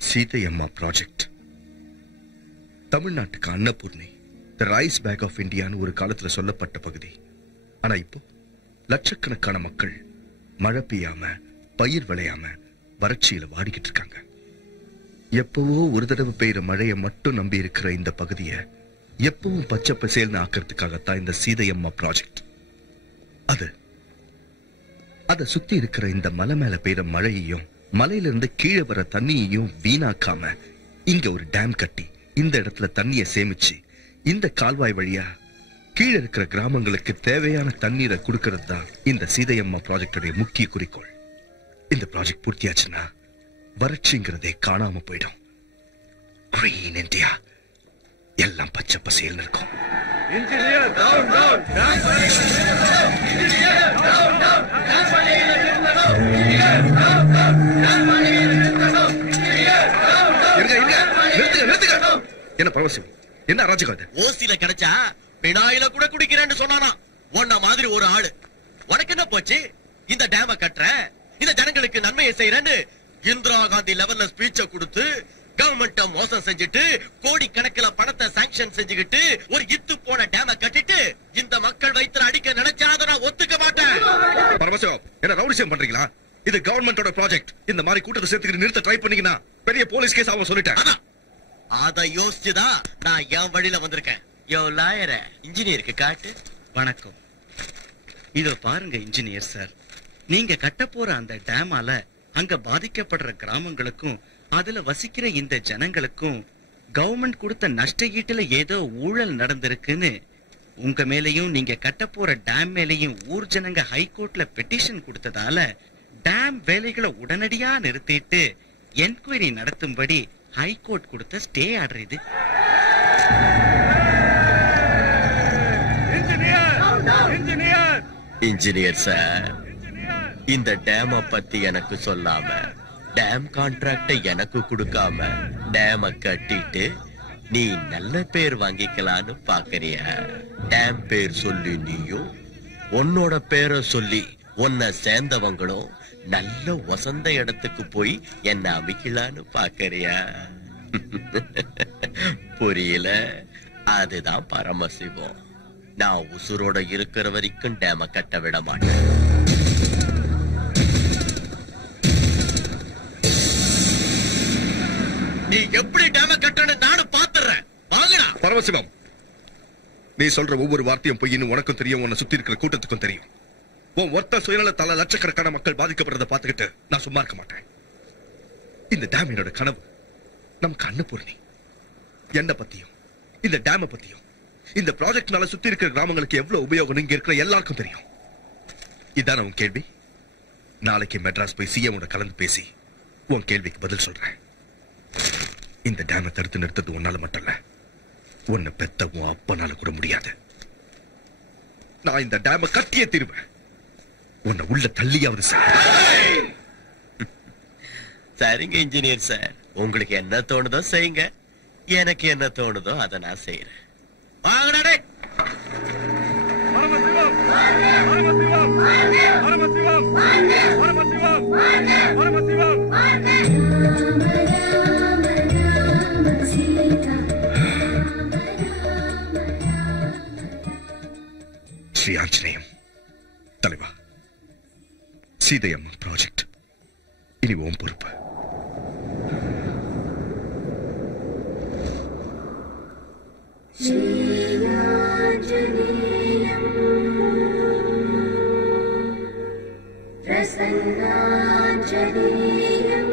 சீதையம்மா project தமிழ்நாட்டுக்கு அன்னபூர்ணி, தி rice back of இந்தியான்னு ஒரு காலத்துல சொல்லப்பட்ட பகுதி. ஆனா இப்போ லட்சக்கணக்கான மக்கள் மழை பெய்யாம, பயிர் விளையாம வறட்சியில வாடிக்கிட்டு இருக்காங்க. எப்பவோ ஒரு தடவை பெய்யுற மழையை மட்டும் நம்பி இருக்கிற இந்த பகுதியை எப்பவும் பச்சை பசேல்னு ஆக்கிறதுக்காகத்தான் இந்த சீதையம்மா ப்ராஜெக்ட். அதை சுத்தி இருக்கிற இந்த மலை மேல பெய்யுற மழையையும் மலையிலிருந்து கீழே வர தண்ணியையும் வீணாக்காம இங்க ஒரு டேம் கட்டி இந்த இடத்துல தண்ணியை சேமிச்சு இந்த கால்வாய் வழியா கீழே இருக்கிற கிராமங்களுக்கு தேவையான தண்ணீரை கொடுக்கறது தான் இந்த சீதையம்மா ப்ராஜெக்டுடைய முக்கிய குறிக்கோள். இந்த ப்ராஜெக்ட் பூர்த்தியாச்சுன்னா வறட்சிங்கிறதே காணாம போயிடும். கிரீன் இந்தியா, எல்லாம் பச்சை பசேல்னு இருக்கும். என்ன பரவசியம், என்ன அராஜகம்? ஓசில கிடைச்சா பினாயில கூட குடிக்கிறேன்னு சொன்னானா உன்ன மாதிரி ஒரு ஆளு. உனக்கு என்ன போச்சு? இந்த டேம கட்டுற, இந்த ஜனங்களுக்கு நன்மையை செய்யறேன்னு இந்திரா காந்தி லெவல்ல ஸ்பீச்ச கொடுத்து கவர்மெண்ட மோசம் செஞ்சுட்டு கோடி கணக்கில பணத்தை சாங்ஷன் செஞ்சுக்கிட்டு ஒரு இத்து போன டேம கட்டிட்டு இந்த மக்கள் வயித்துல அடிக்க நினைச்சா அதை நான் ஒத்துக்க மாட்டேன். பரமசிவம், என்ன ரவுடிசம் பண்றீங்களா? இது கவர்மெண்டோட ப்ராஜெக்ட். இந்த மாதிரி கூட்டத்தை சேர்த்துக்கிட்டு நிறுத்த ட்ரை பண்ணீங்கன்னா பெரிய போலீஸ் கேஸ் ஆகும் சொல்லிட்டேன். அத யோசிச்சுதான் நான் என் வழியில வந்திருக்கேன். யோ லாயர, இன்ஜினியருக்கு காட்டு. வணக்கம். இதோ பாருங்க இன்ஜினியர் சார், நீங்க கட்ட போற அந்த டேமால அங்க பாதிக்கப்படுற கிராமங்களுக்கும் அதுல வசிக்கிற இந்த ஜனங்களுக்கும் கவர்மெண்ட் கொடுத்த நஷ்ட ஈட்டுல ஏதோ ஊழல் நடந்திருக்குன்னு உங்க மேலையும் நீங்க கட்ட போற டேம் மேலையும் ஊர் ஜனங்க ஹைகோர்ட்ல பெட்டிஷன் கொடுத்ததால டேம் வேலைகளை உடனடியா நிறுத்திட்டு என்கொயரி நடத்தும்படி ஹைகோர்ட் கொடுத்த ஸ்டே ஆர்டர் இது. இன்ஜினியர் சார், இந்த டேம பத்தி எனக்கு சொல்லாம, டேம் கான்ட்ராக்ட எனக்கு கொடுக்காம டேம கட்டிட்டு நீ நல்ல பேர் வாங்கிக்கலான்னு பாக்குறிய? டேம் பேர் சொல்லி நீயும் உன்னோட பேரை சொல்லி உன்னை சேர்ந்தவங்களும் நல்ல வசந்த இடத்துக்கு போய் என்ன அமைக்கலான்னு பாக்குறியா? புரியல? அதுதான் பரமசிவம். நான் உசுரோட இருக்கிற வரைக்கும் டேம கட்ட விட மாட்டேன். நீ எப்படி டேம கட்டணும் நானும் பாத்துறேன். வாங்கடா. பரமசிவம், நீ சொல்ற ஒவ்வொரு வார்த்தையும் பொய்ன்னு உனக்கும் தெரியும், உன்னை சுத்தி இருக்கிற கூட்டத்துக்கும் தெரியும். உன் ஒத்த சுயநலத்தால லட்சக்கணக்கான மக்கள் பாதிக்கப்படுறதை பார்த்துக்கிட்டு நான் சும்மா இருக்க மாட்டேன். இந்த டேம் என்னோட கனவு. நமக்கு அன்னபூர்ணி. என்ன பத்தியும் இந்த டேம பத்தியும் இந்த ப்ராஜெக்ட்னால சுத்தி இருக்கிற கிராமங்களுக்கு எவ்வளவு உபயோகம் இங்க இருக்கிற எல்லாருக்கும் தெரியும். இதான உன் கேள்வி? நாளைக்கு மெட்ராஸ் போய் சிஎம் கலந்து பேசி உன் கேள்விக்கு பதில் சொல்றேன். இந்த டேமை தடுத்து நிறுத்தது உன்னால மட்டும் இல்ல, உன்னை பெத்த உன் அப்பனால கூட முடியாது. நான் இந்த டேமை கட்டியே தீருவேன். உன்னை உள்ள தள்ளியாவது சரிங்க இன்ஜினியர் சார், உங்களுக்கு என்ன தோணுதோ செய்யுங்க. எனக்கு என்ன தோணுதோ அதை நான் செய்யறேன். வாங்கடா. ஸ்ரீ ஆஞ்சநேயம் தலைவா, சீதையம்மா ப்ராஜெக்ட் இனி ஓம் பொறுப்பு. प्रसन्नाञ्जनेयम्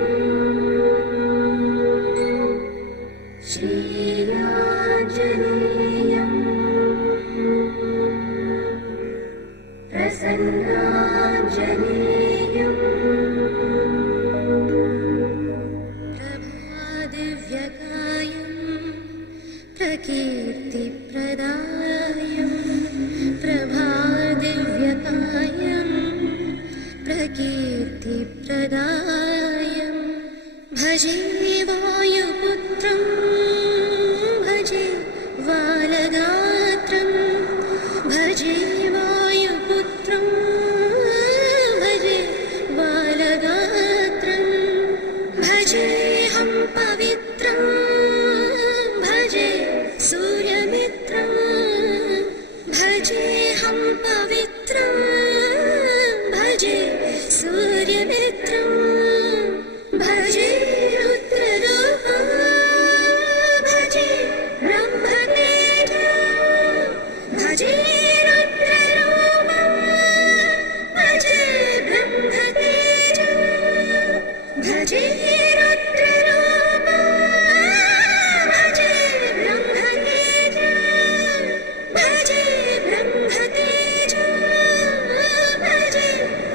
श्रीयाञ्जनेयम् प्रसन्नाञ्जनेयम् प्रभादिव्यकायम् प्रकीर्तिप्रदायम् प्रभादिव्यकायम् प्रकीर्तिप्रदायम् भजे वायुपुत्रम् भजे बालगात्रम् भजे वायुपुत्रम् भजे बालगात्रम् भजेऽहं पवित्रम् भजे सूर्यमित्रम् भजेऽहं पवित्रम् भजे सूर्यमित्रम् भजे रुद्ररूपम् भजे ब्रह्मतेजम् भजे रुद्ररूपम् भजे ब्रह्मतेजम् भजे रुद्ररूपम् भजे ब्रह्मतेजम् भजे ब्रह्मतेजम् भजे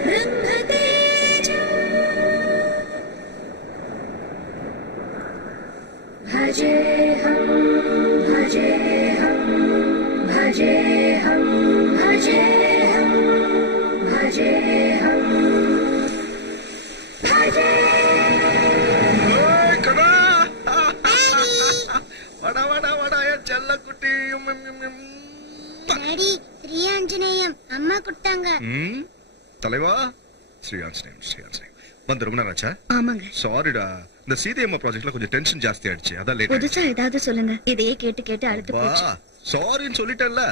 ब्रह्मतेजम् भजेऽहं भजेऽहं भजेऽहं भजेऽहं भजेऽहं भजे வடா வடா வடா என் செல்ல குட்டி. டாடி ஸ்ரீ ஆஞ்சநேயம் அம்மா குட்டாங்க. தலைவா, ஸ்ரீ ஆஞ்சநேயம் ஸ்ரீ ஆஞ்சநேயம் வந்து ரொம்ப நேரம் ஆச்சா? ஆமாங்க. சாரிடா, இந்த சீதையம்மா ப்ராஜெக்ட்ல கொஞ்சம் டென்ஷன் ஜாஸ்தி ஆயிடுச்சு, அதான் லேட். புதுசா ஏதாவது சொல்லுங்க, இதையே கேட்டு கேட்டு அழுத்து போச்சு. சாரின்னு சொல்லிட்டேன்ல.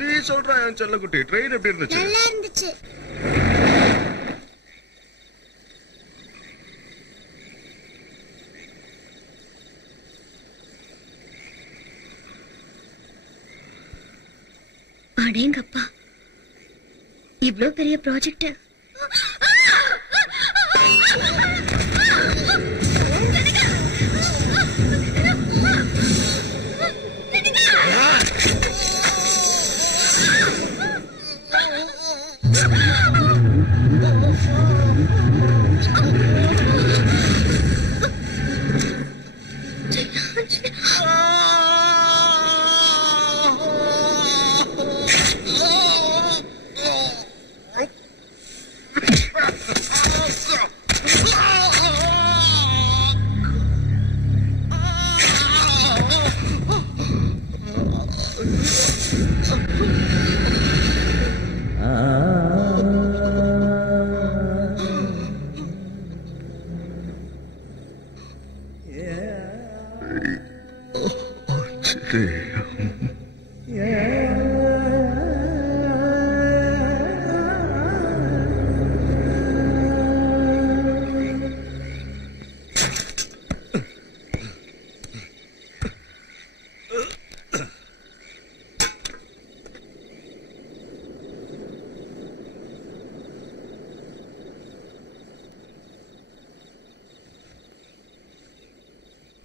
நீ சொல்ற என் செல்ல குட்டி, ட்ரெயின் எப்படி இருந்துச்சு? நல்லா இருந்துச்சு. அடேங்கப்பா, இவ்ளோ பெரிய ப்ராஜெக்ட்.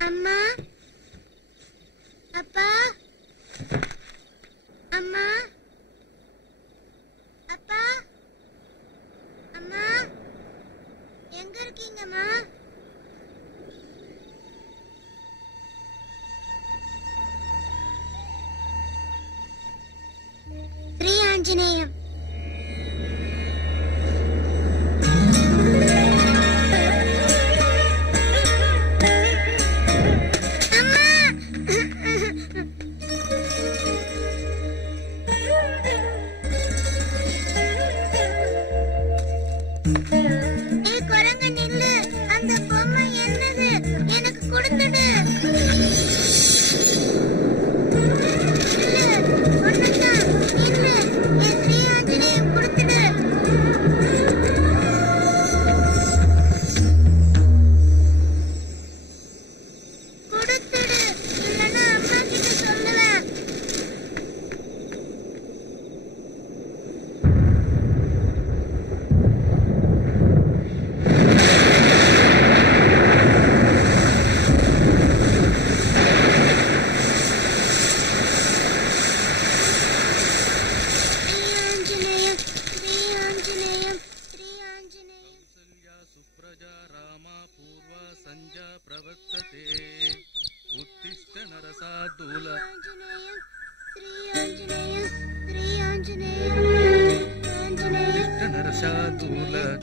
அம்மா, அப்பா, அம்மா, அப்பா, அம்மா. இருக்கீங்கம்மா? ஸ்ரீ ஆஞ்சநேயம்.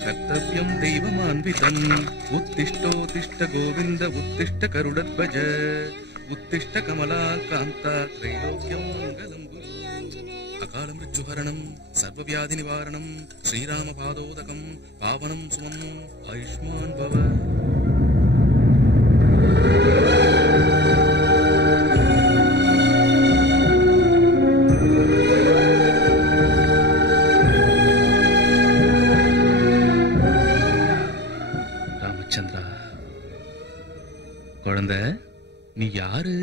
कर्तव्यं दैवमान्वितम् उत्तिष्ठोत्तिष्ठ गोविन्द उत्तिष्ठ गरुडध्वज उत्तिष्ठ कमलाकान्ता त्रैलोक्यं मङ्गलं अकाल मृत्युहरणं सर्वव्याधि निवारणं श्रीरामपादोदकं पावनं सुमम् आयुष्मान् भव. குழந்தை, நீ யாரு?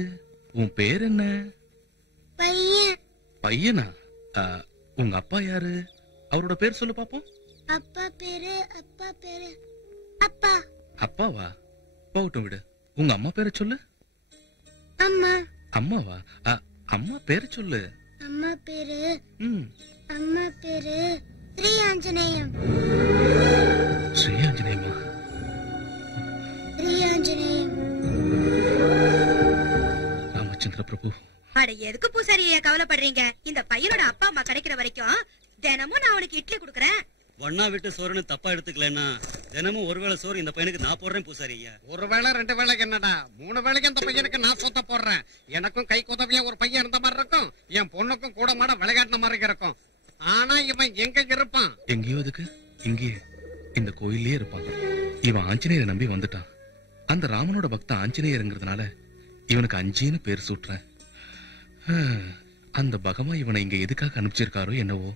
உன் பேர் என்ன? பையன். பையனா? உங்க அப்பா யாரு? அவரோட பேர் சொல்லு பாப்போம். அப்பா பேரு அப்பா. அப்பாவா? போகட்டும் விடு. உங்க அம்மா பேரை சொல்லு. அம்மா. அம்மாவா? அம்மா பேரை சொல்லு. அம்மா பேரு ஸ்ரீ ஆஞ்சநேயம். ஸ்ரீ ஆஞ்சநேயமா? ஸ்ரீ ஆஞ்சநேயம். ராமச்சந்திர பிரபு. அட எதுக்கு பூசாரியா கவலைப்படுறீங்க? இந்த பையனோட அப்பா அம்மா கிடைக்கிற வரைக்கும் தினமும் நான் உனக்கு இட்லி குடுக்கறேன். ஒன்னா விட்டு சோறுன்னு தப்பா எடுத்துக்கலன்னா தினமும் ஒருவேளை சோறு இந்த பையனுக்கு நான் போடுறேன் பூசாரி ஐயா. ஒரு வேளை 2 வேளைக்கு என்னடா 3 வேளைக்கு அந்த பையனுக்கு நான் சொத்த போடுறேன். எனக்கும் கை உதவியா ஒரு பையன் இருந்த மாதிரி இருக்கும், என் பொண்ணுக்கும் கூட மாட விளையாடின மாதிரி இருக்கும். ஆனா இவன் எங்க இருப்பான்? எங்கேயோ அதுக்கு இங்கேயே இந்த கோயிலே இருப்பான். இவன் ஆஞ்சநேயரை நம்பி வந்துட்டான். அந்த ராமனோட பக்த ஆஞ்சநேயருங்கிறதுனால இவனுக்கு அஞ்சின்னு பேர் சூட்டுறேன். அந்த பகமா இவனை இங்க எதுக்காக அனுப்பிச்சிருக்காரோ என்னவோ.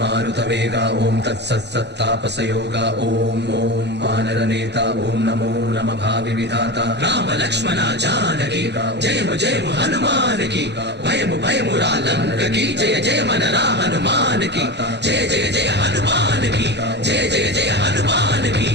मारुतवेगा ओम तत्सत्तापसयोगा ओम ओम वानरनेता ओम नमो नमः भावि विधाता राम लक्ष्मण जानकी जय हनुमान की भयमु रालंक की जय जय मन राम हनुमान की जय जय हनुमान की जय जय हनुमान की.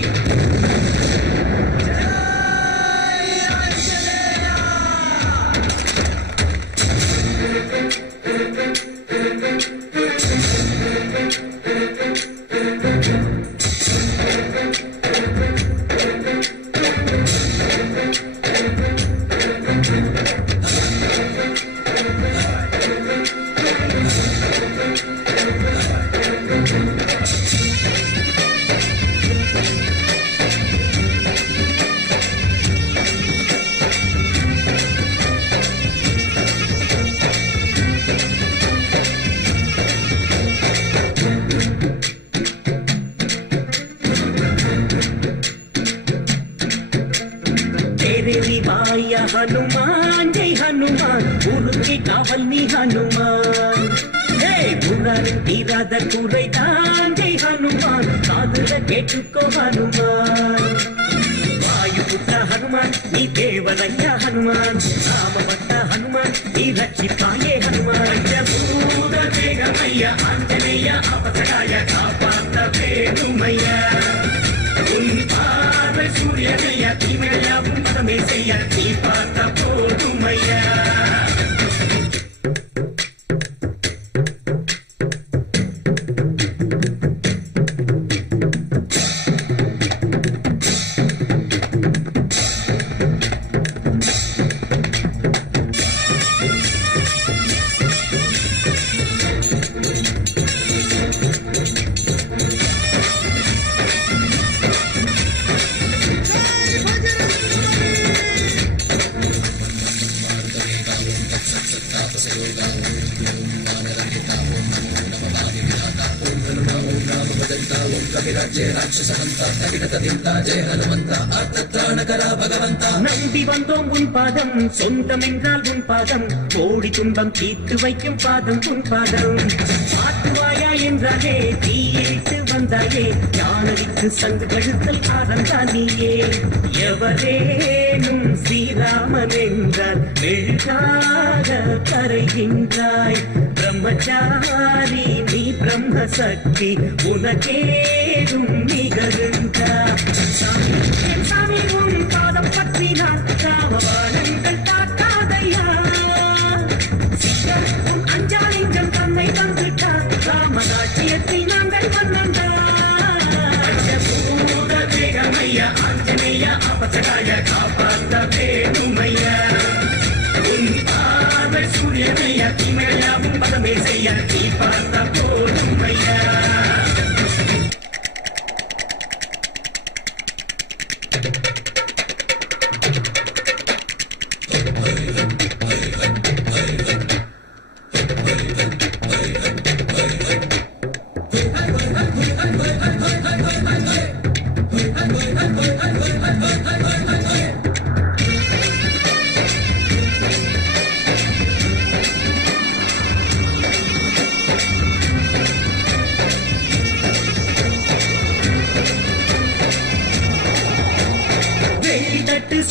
हनुमान जय हनुमान उनके कावलनी हनुमान जय मुरारी तीराद कुरैदान जय हनुमान कादुल केट्टुको हनुमान वायुपुत्र हनुमान नी देवरయ్య हनुमान रामभक्त हनुमान नी நீ ரட்சிப்பாயே ஹனுமான் பஞ்சபூத வேகமையா ஆஞ்சநேயா அபசகாய காப்பாத்த வேணுமையா உன் பார்வை சூரியனையா தீமையா உன் மதமே செய்ய நீ பார்த்த போதுமையா நம்பி வந்தோம் உன் பாதம் சொந்தம் என்றால் உன் பாதம் கோடி துன்பம் தீர்த்து வைக்கும் பாதம் உன் பாதம் மாற்றுவாயா என்றாலே தீயிட்டு வந்தாயே யானடிக்கு சங்கு கழுத்தல் காதம் தானியே எவரேனும் ஸ்ரீராமன் என்றால் மெழுகாக கரைகின்றாய் பிரம்மச்சாரி நீ பிரம்ம சக்தி உனக்கேதும் நிகழ்ந்தா சாமி என் சாமி உன் பாதம் பற்றினார் ராமபாணங்கள் தாக்காதையா உன் அஞ்சாலிங்கம் தன்னை தந்துட்டார் ராமராட்சியத்தில் நாங்கள் மன்னந்தா பஞ்சபூத வேகமையா ஆஞ்சநேயா அபசகாய காப்பாத்த வேணுமையா உன் பார்வை சூரியனையா தீமையா உன் பதமே செய்ய நீ பார்த்த போதுமையா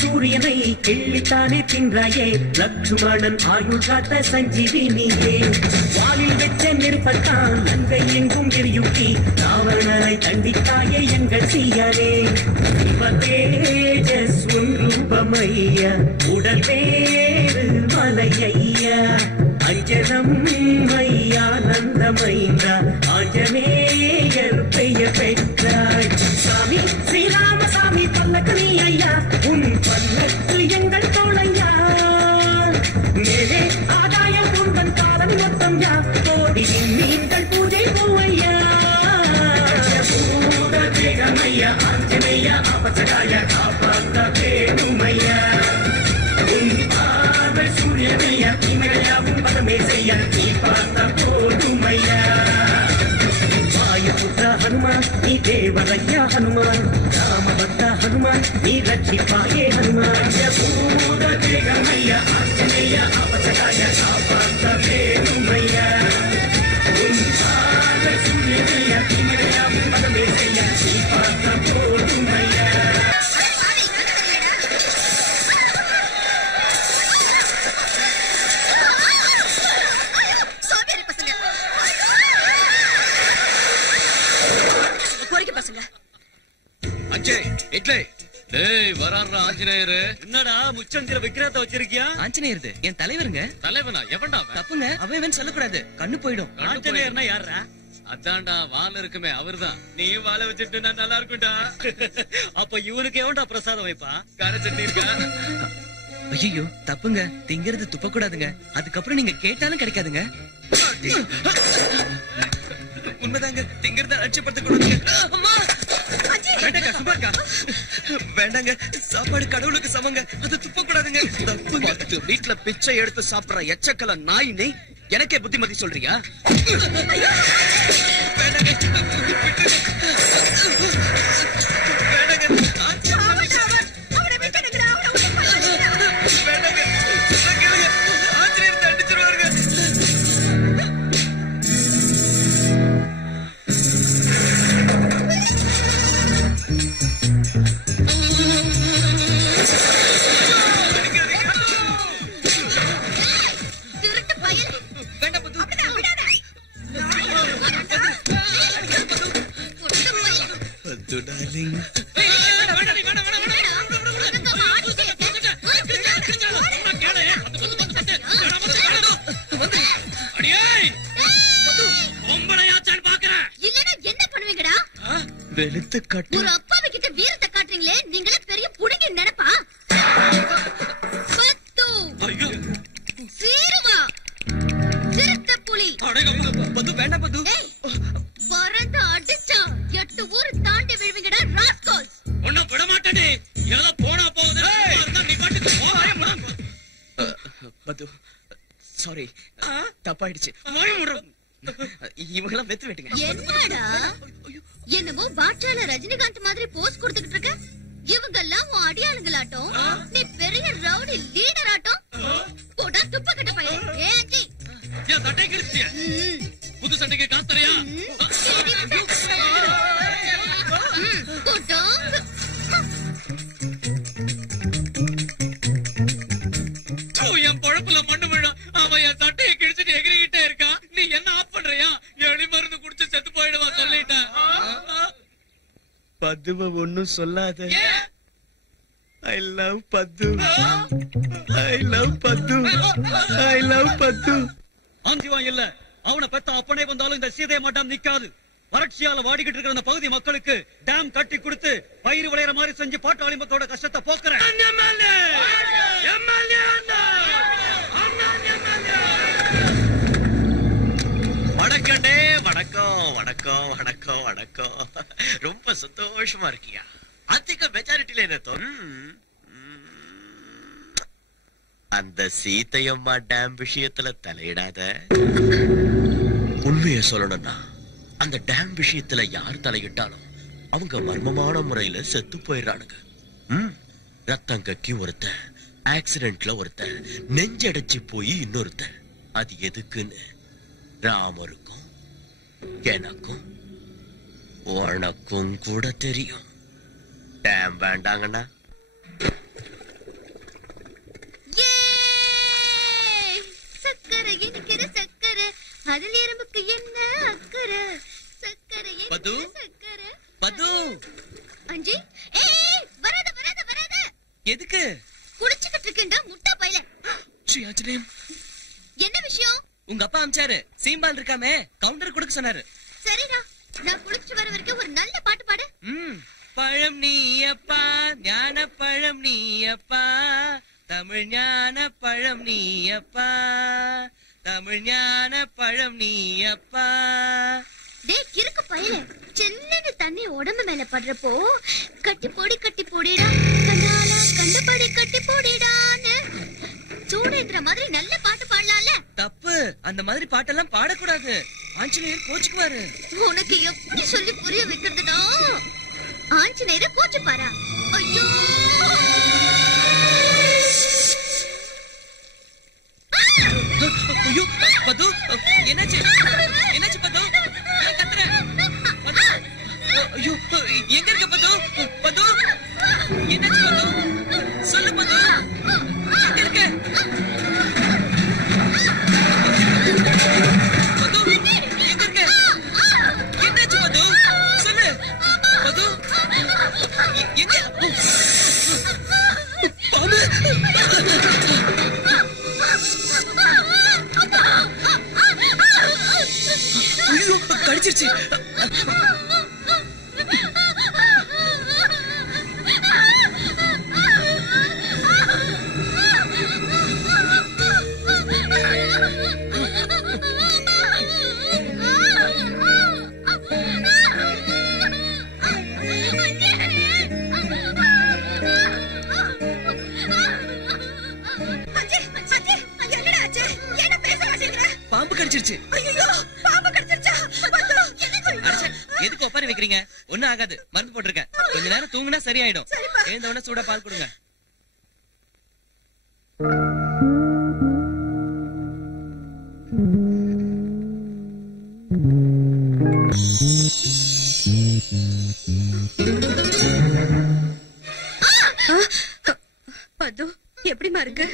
சூரியனை கிள்ளித்தானே தின்றாயே லக்ஷ்மணன் ஆயுள் காத்த சஞ்சீவினியே வாலில் வெச்ச நெருப்பத்தான் அங்கை எங்கும் எரியூட்டி ராவணனை தண்டித்தாயே எங்கள் சீயனே தேஜஸ் உன் ரூபமையா உடல் வேறு மலையா அஞ்சனம் மையானந்தமைந்தா ஆஞ்சநேயர் பெயர் பெற்றாய் சாமி ஸ்ரீராமசாமி பல்லக்கு நீ ஐயா உன் பல்லக்கு எங்கள் தோழையா மேலே ஆதாயம் உந்தன் காலம் மொத்தம் யா கோடி நீங்கள் பூஜை பூவையா பூத தேகமையா ஆஞ்சநேயா அபசகாய காப்பாத்த வேணுமையா உன் பார்வை சூரியனையா தீமையா உன் பதமே செய்ய நீ பார்த்த போதுமையா வாயுபுத்திர ஹனுமான் நீ தேவரையா ஹனுமான் ராமபக்த ஹனுமான் நீ ரட்சிப்பாயே ஹனுமான் பூத தேகமையா ஆஞ்சநேயா அபசகாய காப்பாத்த வேணுமையா உன் பார்வை சூரியனையா தீமையா உன் பதமே செய்ய நீ பார்த்த போதுமையா ஆஞ்சநேயரு என்னடா முச்சந்திர விக்கிரத்தை வச்சிருக்கியா? ஆஞ்சநேயர் என் தலைவருங்க. தலைவனா? எவன்டா? தப்புங்க, அவன் சொல்லக்கூடாது, கண்ணு போயிடும். ஆஞ்சநேயர்னா யாரா? அதான்டா வால் இருக்குமே அவர்தான். நீ வாழ வச்சுட்டு நல்லா இருக்கும்டா. அப்ப இவனுக்கு எவன்டா பிரசாதம் வைப்பா? கார சட்னி இருக்கா? ஐயோ தப்புங்க, திங்கிறது துப்ப கூடாதுங்க. அதுக்கப்புறம் நீங்க கேட்டாலும் கிடைக்காதுங்க. உண்மைதாங்க, திங்கிறத அலட்சியப்படுத்த கூடாதுங்க. வேண்டாங்க சும்மாக்கா, வேண்டாங்க, சாப்பாடு கடவுளுக்கு சமங்க, அது துப்ப கூடாதுங்க. தப்புங்க. வீட்டுல பிச்சை எடுத்து சாப்பிடுற எச்சக்கல நாய் நீ எனக்கே புத்திமதி சொல்றியா? டார்லிங். என்ன பண்ணுவீங்கடா? வெளுத்து கட்டு. ஒரு அப்பாவை கிட்ட வீரத்தை காட்டுறீங்களே, நீங்களே பெரிய புடிங்க நினைப்பா. பத்து. ஐயோ. சீருவா. சிறுத்தை புலி. பத்து வேண்டாம் பத்து. பறந்து அடிச்சா 8 ஊர் தாண்டி விழுவீங்கடா ராஸ்கல்ஸ். ஒன்னும் விட மாட்டேனே. ஏதோ போனா போகுது. நீ பாட்டுக்கு போறே. பத்து. சாரி. தப்பாயிடுச்சு. இவங்கெல்லாம் வெத்து வெட்டுங்க. என்னடா என்னமோ பாட்சால ரஜினிகாந்த் மாதிரி போஸ் கொடுத்துக்கிட்டு இருக்க. இவங்க எல்லாம் உன் அடியாளுங்களாட்டம், நீ பெரிய ரவுடி லீடர் ஆட்டம். போடா துப்ப கட்ட பையன். ஏஞ்சி ஏன் சட்டை கிழிச்சியா? புது சட்டைக்கு காசு தரியா? என் பொழப்புல மண்ணு விழும். அவன் என் சட்டையை கிழிச்சிட்டு எகிரிக்கிட்டே இருக்கான். நீ என்ன ஆஃப் பண்றியா? எலி மருந்து குடிச்சு செத்து போயிடுவா சொல்லிட்டேன். பத்துவ ஒன்னும் சொல்லாத. ஐ லவ் பத்து. ஐ லவ் பத்து. ஐ லவ் பத்து. ஆஞ்சிவான் இல்ல, அவனை பெத்த அப்பனே வந்தாலும் இந்த சீதை மாட்டாம் நிக்காது. வறட்சியால வாடிக்கிட்டு இருக்கிற அந்த பகுதி மக்களுக்கு டேம் கட்டி கொடுத்து பயிர் விளையிற மாதிரி செஞ்சு பாட்டாளி மக்களோட கஷ்டத்தை போக்குறேன். வணக்கண்டே. வணக்கம் வணக்கம் வணக்கம் வணக்கம். ரொம்ப சந்தோஷமா இருக்கியா? அதிக மெஜாரிட்டில என்ன அந்த சீதையம்மா டேம் விஷயத்துல தலையிடாத. உண்மையை சொல்லணும்னா அந்த டேம் விஷயத்துல யார் தலையிட்டாலும் அவங்க மர்மமான முறையில செத்து போயிடுறானுங்க. ரத்தம் கக்கி ஒருத்த, ஆக்சிடென்ட்ல ஒருத்த, நெஞ்சடைச்சு போய் இன்னொருத்த. அது எதுக்குன்னு ராமருக்கும் எனக்கும் உனக்கும் கூட தெரியும். டேம் வேண்டாங்கண்ணா. சக்கரை இருக்கிற சக்கரை, அதில் எறும்புக்கு என்ன அக்கறை? சக்கரை சக்கரை. பது. அஞ்சி ஏய் வராத வராத வராத. எதுக்கு? குடிச்சிட்டு இருக்கேன்டா முட்டா பையல. ஸ்ரீயாஞ்சனேயம். என்ன விஷயம்? உங்க அப்பா அம்சாரு சீம்பால் இருக்காமே, கவுண்டர் கொடுக்க சொன்னாரு. சரிடா, நான் குளிச்சு வர வரைக்கும் ஒரு நல்ல பாட்டு பாடு. பழம் நீயப்பா, ஞான பழம் நீயப்பா, தமிழ் ஞான பழம் நீயப்பா, தமிழ் ஞான பழம் நீயப்பா. டேய் கிறுக்கு பையல, செல்லன்னு தண்ணி உடம்பு மேல படுறப்போ கட்டி போடிடா, கண்ணால கண்டுபடி கட்டி போடிடான்னு சூடேத்துற மாதிரி நல்ல பாட்டு பாடலாம்ல. தப்பு, அந்த மாதிரி பாட்டெல்லாம் பாடக்கூடாது. ஆஞ்சநேயர் கோச்சுக்குவாரு. உனக்கு எப்படி சொல்லி புரிய வைக்கிறதுடா? ஆஞ்சநேயரை கோச்சு பாரா. ஐயோ ஐயோ பது, என்னாச்சு? என்னாச்சு பது? ஏன் கத்துற? பது, ஐயோ எங்க இருக்க பது? பது, என்னாச்சு பது? சொல்லு பது, எங்க இருக்க? பது, எங்க இருக்க? என்னாச்சு பது? சொல்லு பது, எங்க? பாம்பு. ஐயோ கடிச்சிருச்சு. பாம்பு கடிச்சிருச்சு. எதுக்கு ஒப்பாரி வைக்கிறீங்க? ஒண்ணும் ஆகாது, மருந்து போட்டிருக்கேன். கொஞ்ச நேரம் தூங்குனா சரியாயிடும். எழுந்த உடனே சூடா பால் கொடுங்க. பது எப்படிமா இருக்கு?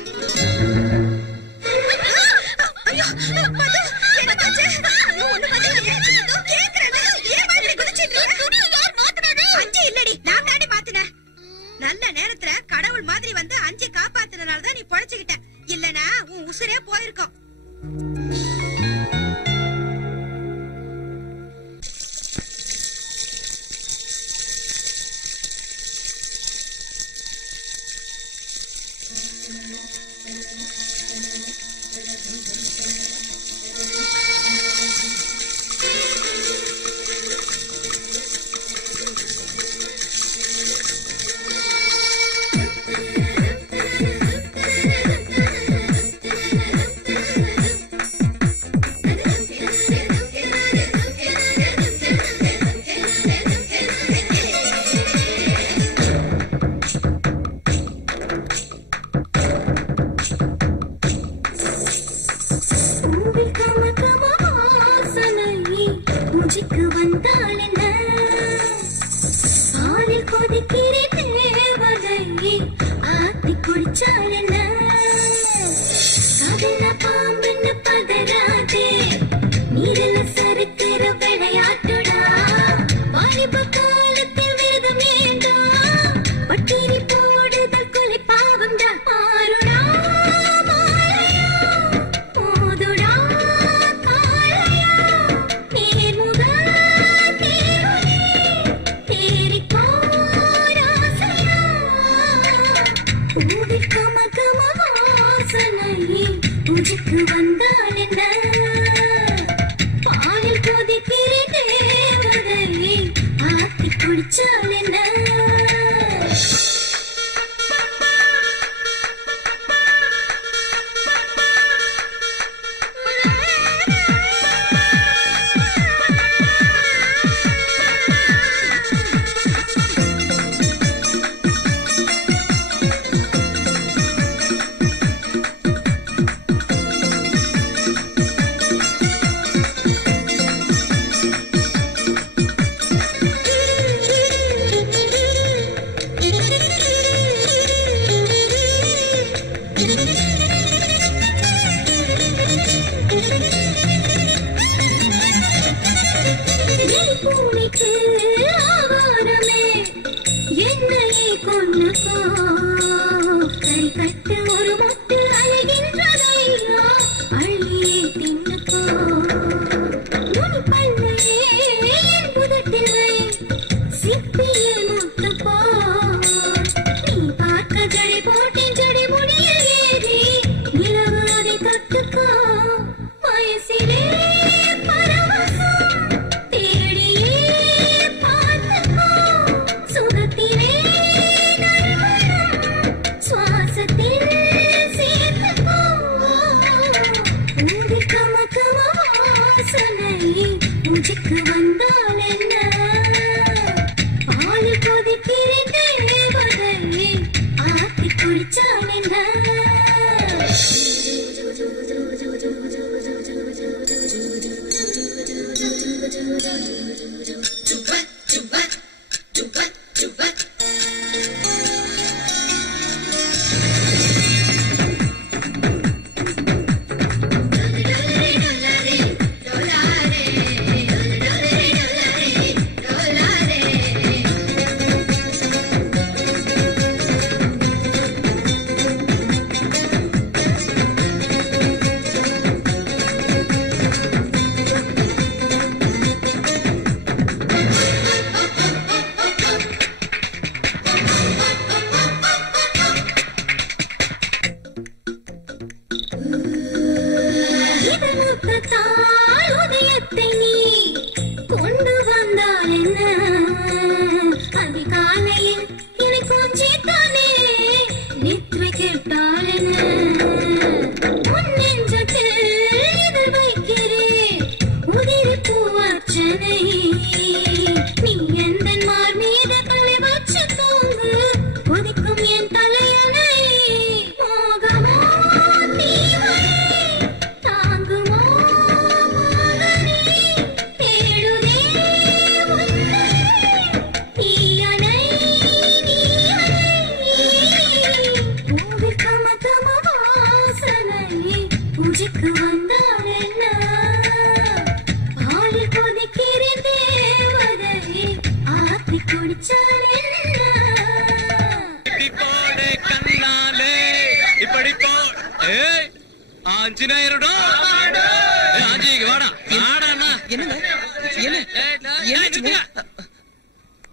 ஆஞ்சநேயருடா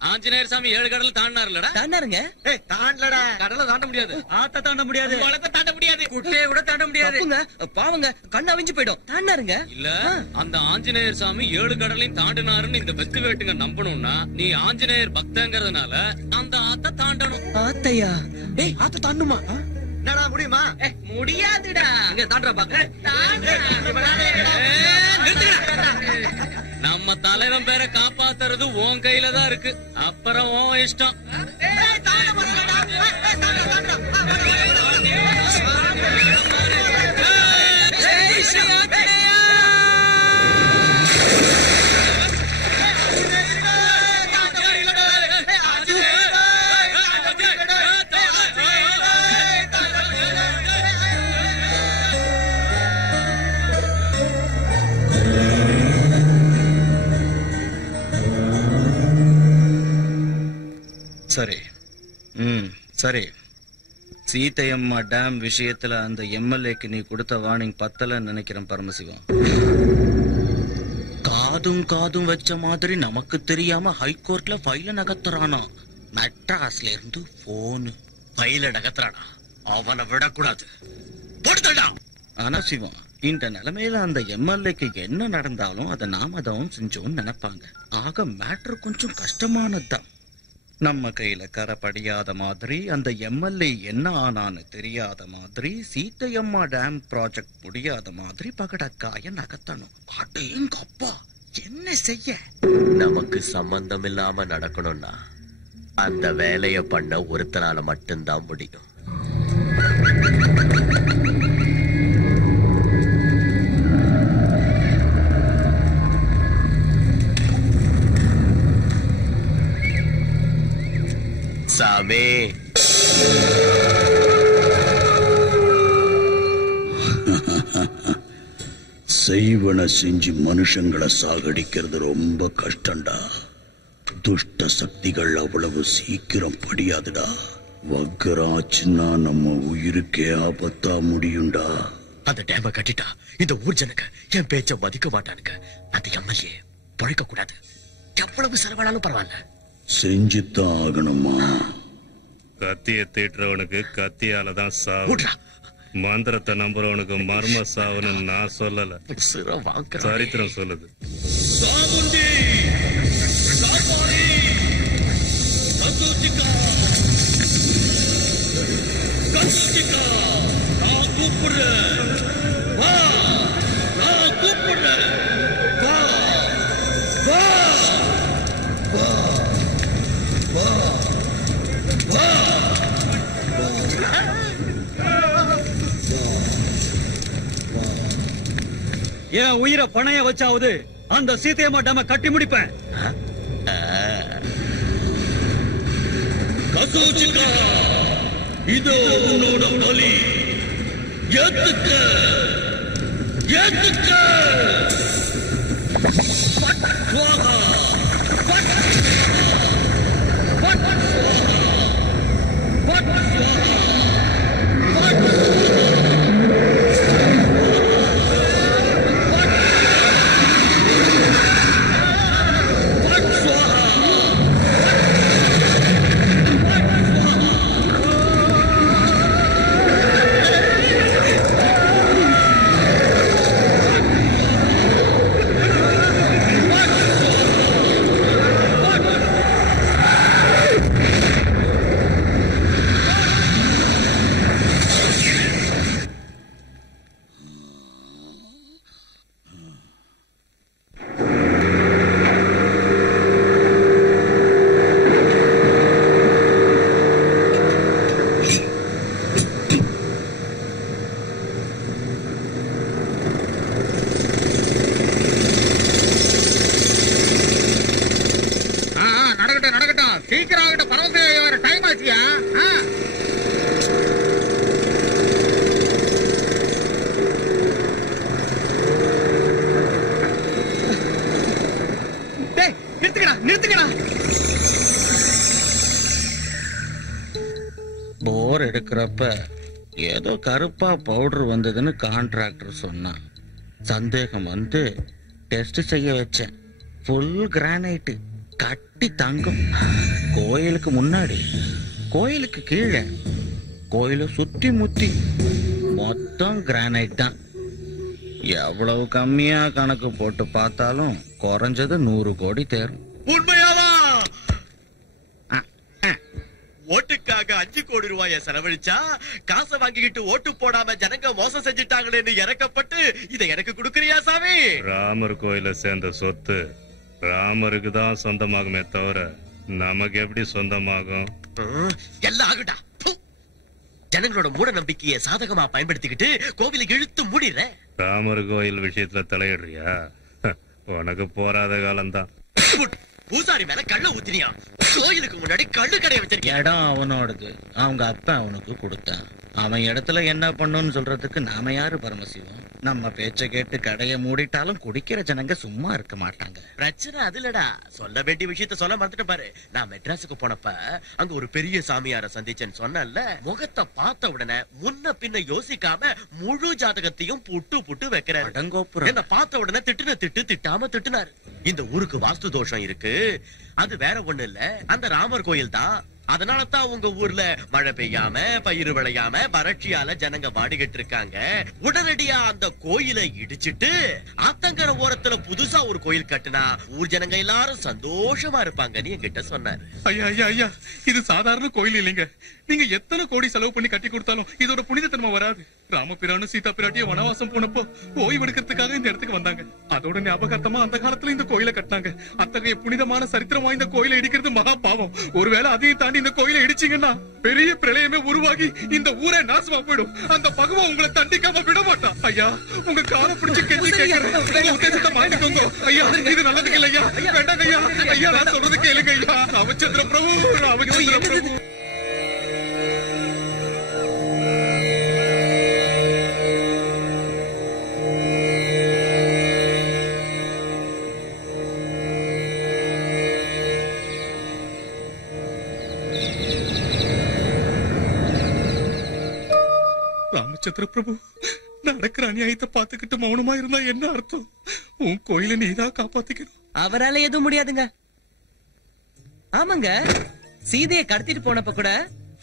ஆஞ்சநேயர் சாமி 7 கடல் தாண்டினாருலடா. தாண்டாருங்க. தாண்டலடா, கடலை தாண்ட முடியாது, ஆத்த தாண்ட முடியாது, குளத்தை தாண்ட முடியாது, குட்டையை கூட தாண்ட முடியாது. பாவங்க, கண்ணு அவிஞ்சு போயிடும். தாண்டாருங்க. இல்ல, அந்த ஆஞ்சநேயர் சாமி 7 கடலையும் தாண்டினாருன்னு இந்த வெத்து வேட்டுங்க நம்பணும்னா நீ ஆஞ்சநேயர் பக்தங்கிறதுனால அந்த ஆத்த தாண்டணும். ஆத்தையா? டேய், ஆத்த தாண்டுமா? என்னடா முடியுமா? முடியாதுடா. இங்க தாண்டா பாக்க. நம்ம தலைவன் பேரை காப்பாத்துறது உன் கையில தான் இருக்கு. அப்புறம் உன் இஷ்டம். சரி, சரி. சீதையம்மா டேம் விஷயத்துல அந்த எம்எல்ஏக்கு நீ கொடுத்த வார்னிங் பத்தலன்னு நினைக்கிறேன் பரமசிவம். காதும் வச்ச மாதிரி நமக்கு தெரியாம ஹைகோர்ட்ல ஃபைல நகர்த்துறானா. மெட்ராஸ்ல இருந்து போன் ஃபைல நகர்த்துறானா. அவனை விடக்கூடாது, போட்டுடா. ஆனா சிவம், இந்த நிலைமையில அந்த எம்எல்ஏக்கு என்ன நடந்தாலும் அதை நாம தான் செஞ்சோம்னு நினைப்பாங்க. ஆக மேட்ரு கொஞ்சம் கஷ்டமானதுதான். நம்ம கையில கரை படியாத மாதிரி, அந்த எம்எல்ஏ என்ன ஆனான்னு தெரியாத மாதிரி, சீத்தையம்மா டேம் ப்ராஜெக்ட் முடியாத மாதிரி பகடக்காய நகர்த்தணும். அடேங்க அப்பா, என்ன செய்ய? நமக்கு சம்பந்தம் இல்லாம நடக்கணும்னா அந்த வேலைய பண்ண ஒருத்தரால மட்டும்தான் முடியும். சாமி, செய்வன செஞ்சு மனுஷங்களை சாகடிக்கிறது ரொம்ப கஷ்டம்டா. துஷ்ட சக்திகள் அவ்வளவு சீக்கிரம் படியாதுடா. வக்கராச்சுன்னா நம்ம உயிருக்கே ஆபத்தா முடியும்டா. அந்த டேம கட்டிட்டா இந்த ஊர் ஜனங்க என் பேச்ச மதிக்க மாட்டானுங்க. அந்த எம்எல்ஏ பழைக்க கூடாது. எவ்வளவு செலவானாலும் பரவாயில்ல, செஞ்சுத்தான் ஆகணுமா? கத்திய தீட்டுறவனுக்கு கத்தியாலதான் சாவு. மந்திரத்தை நம்புறவனுக்கு மர்ம சாவுன்னு நான் சொல்லல, சரித்திரம் சொல்லுது. என் உயிரை பணைய வச்சாவது அந்த சீதையம்மா டேம கட்டி முடிப்பேன். இதோ உன்னோட பலி. ஏத்துக்க, ஏத்துக்க. எடுக்கிறப்ப ஏதோ கருப்பா பவுடர் வந்ததுன்னு கான்ட்ராக்டர் சொன்னான். சந்தேகம் வந்து டெஸ்ட் செய்ய வச்சேன். ஃபுல் கிரானைட், கட்டி தங்கம். கோயிலுக்கு முன்னாடி, கோயிலுக்கு கீழே, கோயிலை சுத்தி முத்தி மொத்தம் கிரானைட் தான். எவ்வளவு கம்மியா கணக்கு போட்டு பார்த்தாலும் குறைஞ்சது 100 கோடி தேரும். உண்மையாவா? ஓட்டுக்காக 5 கோடி ரூபாய செலவழிச்சா காசை வாங்கிக்கிட்டு ஓட்டு போடாம ஜனங்க மோசம் செஞ்சுட்டாங்களேன்னு இறக்கப்பட்டு இதை எனக்கு கொடுக்கறியா சாமி? ராமர் கோயில சேர்ந்த சொத்து ராமருக்கு தான் சொந்தமாகுமே தவிர நமக்கு எப்படி சொந்தமாகும்? எல்லாம் ஆகுடா. ஜனங்களோட மூட நம்பிக்கையை சாதகமா பயன்படுத்திக்கிட்டு கோவிலுக்கு இழுத்து மூடிடுற. ராமர் கோயில் விஷயத்துல தலையிடுறியா? உனக்கு போராத காலம்தான். பூசாரி மேல கள்ள ஊத்தினியா? கோயிலுக்கு முன்னாடி கள்ளு கடையை வச்சிருக்கேன். இடம் அவனோடது, அவங்க அப்பா அவனுக்கு கொடுத்தான். அவன் இடத்துல என்ன பண்ணுன்னு சொல்றதுக்கு நாம யாரு பரமசிவம்? நம்ம பேச்ச கேட்டு கடையை மூடிட்டாலும் குடிக்கிற ஜனங்க சும்மா இருக்க மாட்டாங்க. பிரச்சனை அதுலடா. சொல்ல வேண்டிய விஷயத்த சொல்ல மறந்துட்டு பாரு. நான் மெட்ராஸுக்கு போனப்ப அங்க ஒரு பெரிய சாமியார சந்திச்சேன்னு சொன்னல. முகத்தை பார்த்த உடனே முன்ன பின்ன யோசிக்காம முழு ஜாதகத்தையும் புட்டு புட்டு வைக்கிறாரு. என்ன பார்த்த உடனே திட்டுன திட்டாம திட்டுனாரு. இந்த ஊருக்கு வாஸ்து தோஷம் இருக்கு, அது வேற ஒண்ணு இல்ல, அந்த ராமர் கோயில் தான். அதனாலதான் உங்க ஊர்ல மழை பெய்யாம பயிர் விளையாம வறட்சியால ஜனங்க வாடிக்கிட்டு இருக்காங்க. உடனடியா அந்த கோயிலை இடிச்சிட்டு ஆத்தங்கர ஓரத்துல புதுசா ஒரு கோயில் கட்டுனா ஊர் ஜனங்க எல்லாரும் சந்தோஷமா இருப்பாங்கன்னு என்கிட்ட சொன்னாரு. ஐயா ஐயா ஐயா, இது சாதாரண கோயில் இல்லைங்க. நீங்க எத்தனை கோடி செலவு பண்ணி கட்டி கொடுத்தாலும் இதோட புனிதத்தன்மை வராது. ராமபிரானும் சீதா பிராட்டியும் வனவாசம் போனப்போ ஓய்வு எடுக்கிறதுக்காக இந்த இடத்துக்கு வந்தாங்க. அதோட ஞாபகார்த்தமா அந்த காலத்துல இந்த கோயிலை கட்டினாங்க. அத்தகைய புனிதமான சரித்திரம் வாய்ந்த கோயிலை இடிக்கிறது மகா பாவம். ஒருவேளை அதையும் தாண்டி இந்த கோயிலை இடிச்சீங்கன்னா பெரிய பிரளயமே உருவாகி இந்த ஊரே நாசமா போயிடும். அந்த பகவான் உங்களை தண்டிக்காம விட மாட்டான். ஐயா, உங்க காலை பிடிச்சு கெஞ்சி கேட்கிறேன், உத்தேசத்தை மாத்திக்கோங்க ஐயா. இது நல்லதுக்கு இல்லையா? வேண்டாங்க ஐயா. ஐயா, நான் சொல்றது கேளுங்க ஐயா. ராமச்சந்திர பிரபு, ராமச்சந்திர பிரபு. ராமச்சந்திர பிரபு, நடக்கிற அநியாயத்தை பாத்துக்கிட்டு மௌனமா இருந்தா என்ன அர்த்தம்? உன் கோயில நீதான் காப்பாத்திக்கணும். அவரால எதுவும் முடியாதுங்க. ஆமாங்க, சீதையை கடத்திட்டு போனப்ப கூட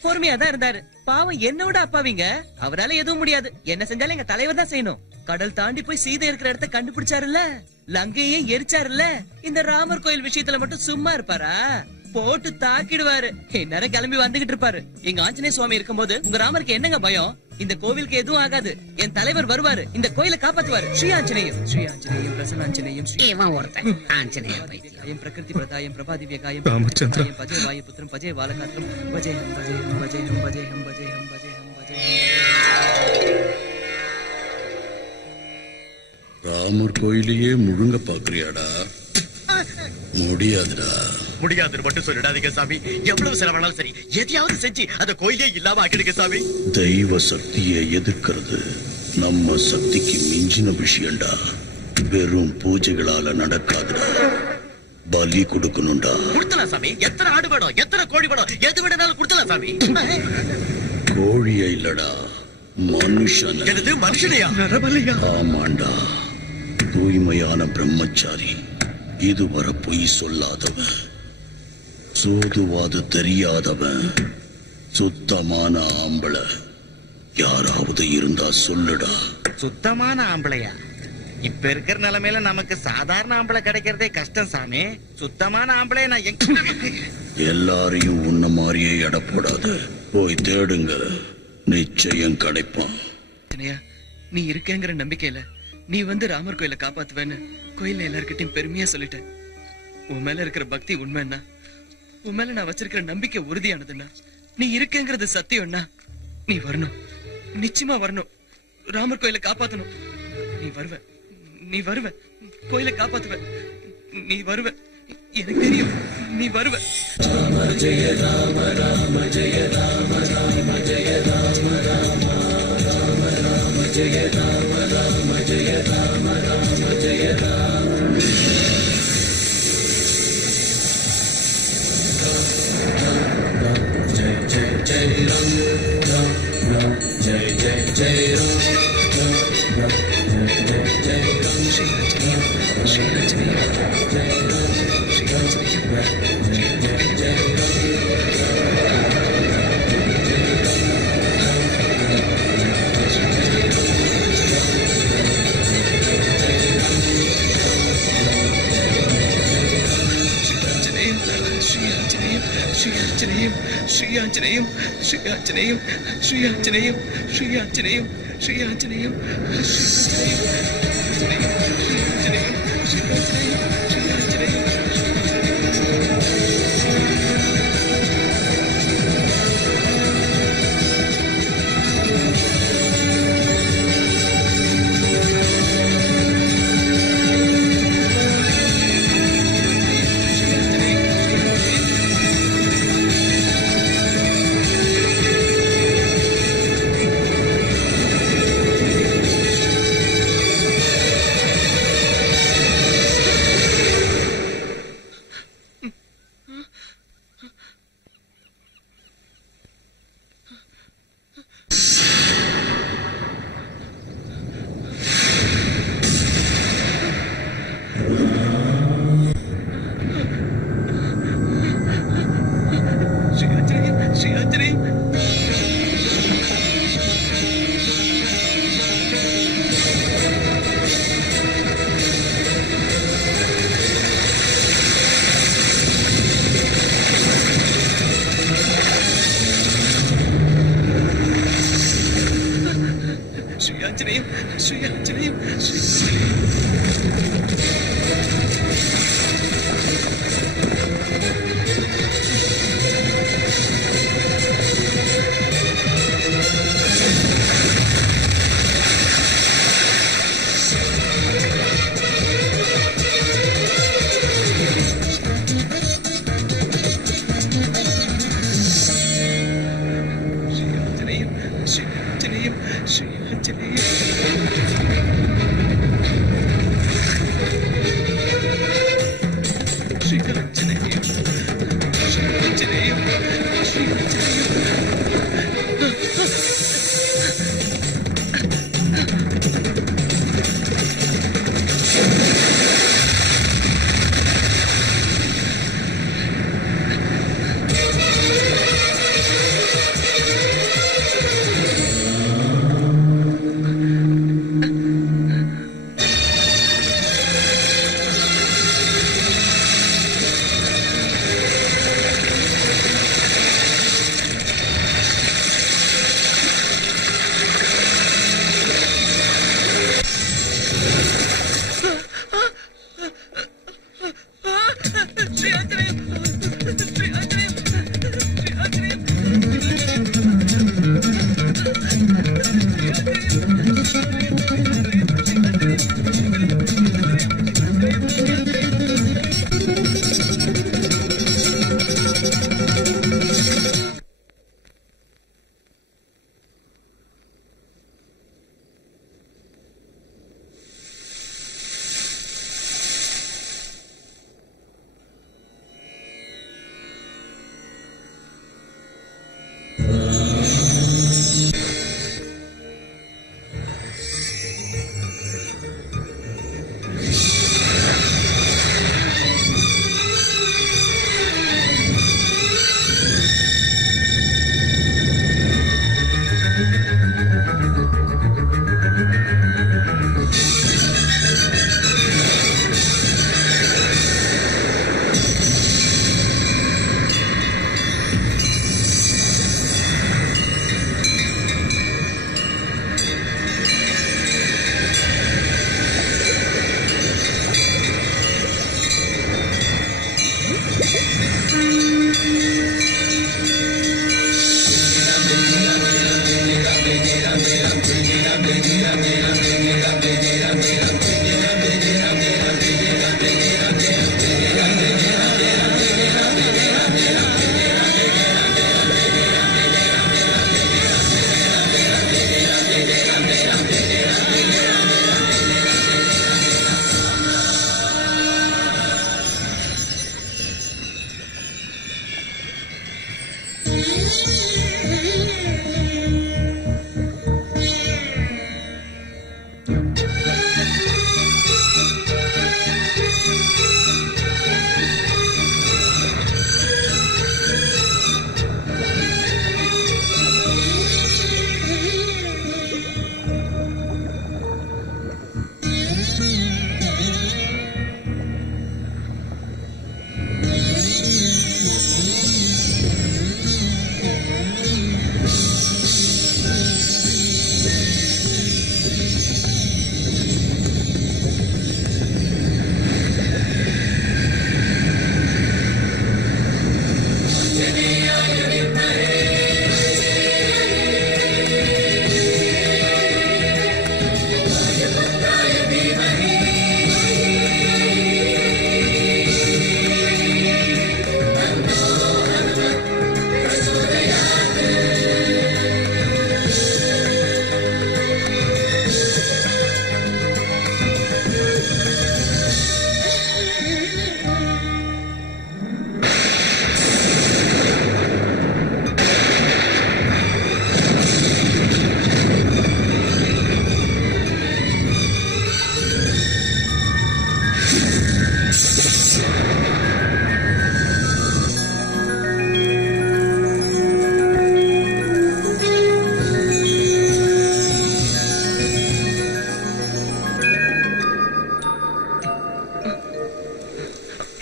பொறுமையா தான் இருந்தாரு. பாவம் என்னோட அப்பாவிங்க. அவரால எதுவும் முடியாது. என்ன செஞ்சாலும் எங்க தலைவர் தான் செய்யணும். கடல் தாண்டி போய் சீதை இருக்கிற இடத்த கண்டுபிடிச்சாருல்ல, லங்கையே எரிச்சாருல்ல. இந்த ராமர் கோயில் விஷயத்துல மட்டும் சும்மா இருப்பாரா? போட்டு தாக்கிடுவாரு. நேரம் கிளம்பி வந்துகிட்டு இருப்பாரு. எங்க ஆஞ்சநேய சுவாமி இருக்கும்போது உங்க ராமருக்கு என்னங்க பயம்? இந்த கோவிலுக்கு எதுவும் ஆகாது. என் தலைவர் வருவாரு, இந்த கோயிலை காப்பாத்துவாரு. ஸ்ரீ ஆஞ்சநேயம், ஸ்ரீ ஆஞ்சநேயம், பிரசன்னாஞ்சநேயம், பிரகிருதி பிரதாயம், பிரபாதிவ்யகாயம், ராமச்சந்திரம், பஜே வாயுபுத்திரம், பஜே வாலகாத்திரம், பஜேஹம் பஜேஹம் பஜேஹம் பஜேஹம் பஜேஹம் பஜேஹம் பஜேஹம். ராமர் கோயிலையே முழுங்க பாக்குறியாடா? முடியாதுடா. முடியாதுன்னு மட்டும் சொல்லிடாதீங்க சாமி. எவ்வளவு செலவானாலும் சரி, எதையாவது செஞ்சு அந்த கோயிலே இல்லாம ஆக்கிடுங்க சாமி. தெய்வ சக்தியை எதிர்க்கிறது நம்ம சக்திக்கு மிஞ்சின விஷயம்டா. வெறும் பூஜைகளால நடக்காதுடா. பலி கொடுக்கணும்டா. கொடுத்தலாம் சாமி. எத்தனை ஆடு வேணும், எத்தனை கோழி வேணும், எது வேணாலும் கொடுத்தலாம் சாமி. கோழிய இல்லடா, மனுஷன். எனது மனுஷனையா? ஆமாண்டா. தூய்மையான பிரம்மச்சாரி, இதுவரை பொய் சொல்லாதவன், சூதுவாது தெரியாதவன், சுத்தமான ஆம்பளை யாராவது இருந்தா சொல்லுடா. சுத்தமான ஆம்பளையா? இப்ப இருக்கிற நிலைமையில நமக்கு சாதாரண ஆம்பளை கிடைக்கிறதே கஷ்டம் சாமி. சுத்தமான ஆம்பளை நான் எல்லாரையும் உன்ன மாதிரியே எடை போடாத. போய் தேடுங்க, நிச்சயம் கிடைப்பான். நீ இருக்கேங்கிற நம்பிக்கையில நீ வந்து ராமர் கோயிலை காப்பாத்துவேன்னு கோயில எல்லார்கிட்டையும் பெருமையா சொல்லிட்டேன். உன் மேல இருக்கிற பக்தி உண்மைன்னா, உன் மேல நான் வச்சிருக்கிற நம்பிக்கை உறுதியானதுன்னா, நீ இருக்கேங்கிறது சத்தியம்னா, நீ வரணும், நிச்சயமா வரணும். ராமர் கோயிலை காப்பாத்தணும். நீ வருவ, நீ வருவ, கோயிலை காப்பாத்துவ, நீ வருவ. எனக்கு தெரியும் நீ வருவ. ராம ஜெய ராம, ராம ஜெய ராம, ராம ஜெய ராம, ராம ராம, ராம ஜெய ராம, ராம ஜெய ராம, ராம ஜெய ராம. ஜெய ஜெய ஜெய ராம், ராம் ராம், ஜெய ஜெய ஜெய ராம், ராம் ராம், ஜெய ஜெய ஜெய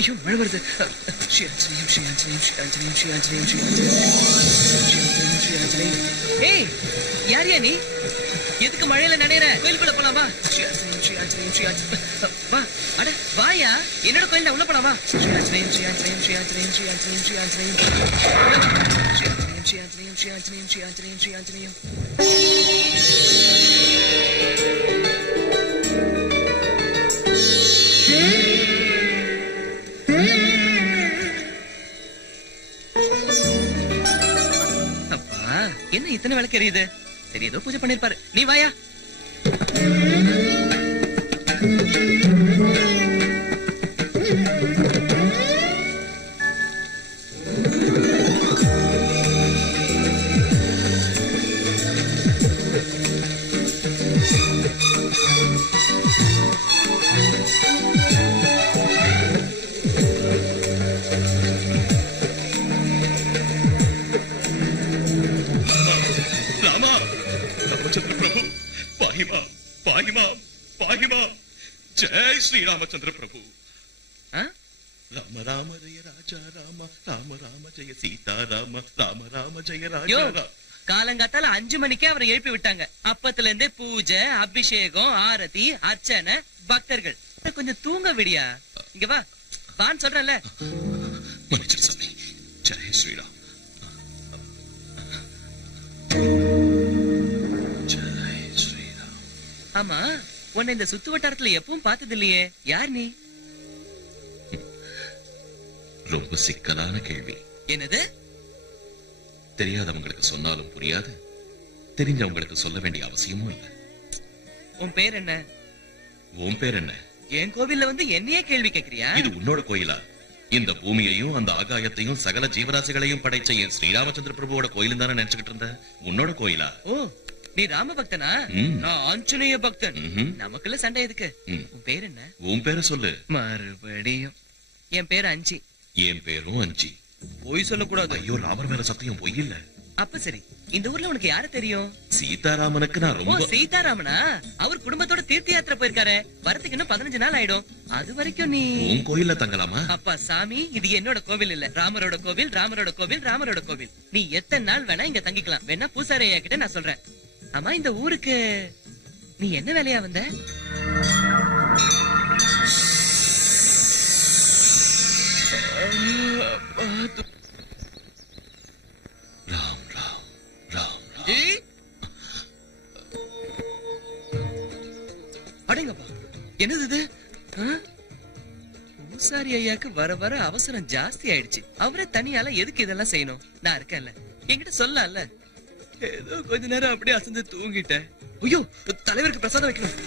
ஐயோ மழை வருது. ஸ்ரீ ஆஞ்சநேயம் ஸ்ரீ ஆஞ்சநேயம் ஸ்ரீ ஆஞ்சநேயம் ஸ்ரீ ஆஞ்சநேயம் ஸ்ரீ ஆஞ்சநேயம் ஸ்ரீ ஆஞ்சநேயம். ஏய் யாரியா நீ? எதுக்கு மழையில நனையற? கோயிலுக்குள்ள போலாமா? ஸ்ரீ ஆஞ்சநேயம் ஸ்ரீ ஆஞ்சநேயம் ஸ்ரீ ஆஞ்சநேயம். வா அட வாயா, என்னோட கோயில்ல உள்ள போலாமா? ஸ்ரீ ஆஞ்சநேயம் ஸ்ரீ ஆஞ்சநேயம் ஸ்ரீ ஆஞ்சநேயம் ஸ்ரீ ஆஞ்சநேயம் ஸ்ரீ ஆஞ்சநேயம் ஸ்ரீ ஆஞ்சநேயம் ஸ்ரீ ஆஞ்சநேயம் ஸ்ரீ ஆஞ்சநேயம் ஸ்ரீ ஆஞ்சநேயம் ஸ்ரீ ஆஞ்சநேயம். அப்பா என்ன இத்தனை விளக்கு எரியுது? சரி ஏதோ பூஜை பண்ணிருப்பாரு. நீ வாயா. श्री रामचंद्र प्रभु. राम राम जय राजा राम राम राम जय सीता राम राम राम जय राजा राम. காலங்காத்தால 5 மணிக்கே அவரை எழுப்பி விட்டாங்க. அப்பத்துல இருந்தே பூஜை, அபிஷேகம், ஆரதி, அர்ச்சனை, பக்தர்கள். கொஞ்சம் தூங்க விடியா. இங்க வா வான்னு சொல்றேன்ல. மன்னிச்சிரு சாமி. ஜெய் ஸ்ரீராம். ஜெய் ஸ்ரீராம். ஆமா உன்னை இந்த சுத்து வட்டாரத்துல எப்பவும் பார்த்தது இல்லையே. யார் நீ? ரொம்ப சிக்கலான கேள்வி. என்னது? தெரியாதவங்களுக்கு சொன்னாலும் புரியாது, தெரிஞ்சவங்களுக்கு சொல்ல வேண்டிய அவசியமும் இல்ல. உன் பேர் என்ன? உன் பேர் என்ன? என் கோவில்ல வந்து என்னையே கேள்வி கேக்குறியா? இது உன்னோட கோயிலா? இந்த பூமியையும் அந்த ஆகாயத்தையும் சகல ஜீவராசிகளையும் படைச்ச என் ஸ்ரீராமச்சந்திர பிரபுவோட கோயிலும் தானே நினைச்சுக்கிட்டு இருந்த. உன்னோட கோயிலா? ஓ நீ ராம பக்தனா? நான் ஆஞ்சநேய பக்தன். நமக்குள்ள சண்டை எதுக்கு? உன் பேர் என்ன? உன் பேரை சொல்லு. மறுபடியும் என் பேர் அஞ்சி. என் பேரும் அஞ்சி. பொய் சொல்லக்கூடாது. ஐயோ ராமர் மேல சத்தியம் பொய் இல்ல. அப்ப சரி, இந்த ஊர்ல உனக்கு யாரு தெரியும்? சீதாராமனுக்கு நான் ரொம்ப. சீதாராமனா? அவர் குடும்பத்தோட தீர்த்த யாத்திரை போயிருக்காரு. வரதுக்கு இன்னும் 15 நாள் ஆயிடும். அது வரைக்கும் நீ உன் கோயில்ல தங்கலாமா? அப்பா சாமி, இது என்னோட கோவில் இல்ல, ராமரோட கோவில். ராமரோட கோவில், ராமரோட கோவில். நீ எத்தனை நாள் வேணா இங்க தங்கிக்கலாம். வேணா பூசாரி ஐயா கிட்ட நான் சொல்றேன். ஆமா இந்த ஊருக்கு நீ என்ன வேலையா வந்த? ராம் ராம் ராம். அடேங்கப்பா என்னது இது? பூசாரி ஐயாக்கு வர வர அவசரம் ஜாஸ்தி ஆயிடுச்சு. அவரே தனியால எதுக்கு இதெல்லாம் செய்யணும்? நான் இருக்கேன்ல, என்கிட்ட சொல்லல. ஏதோ கொஞ்ச நேரம் அப்படியே அசந்து தூங்கிட்டேன். ஐயோ தலைவருக்கு பிரசாதம் வைக்கணும்.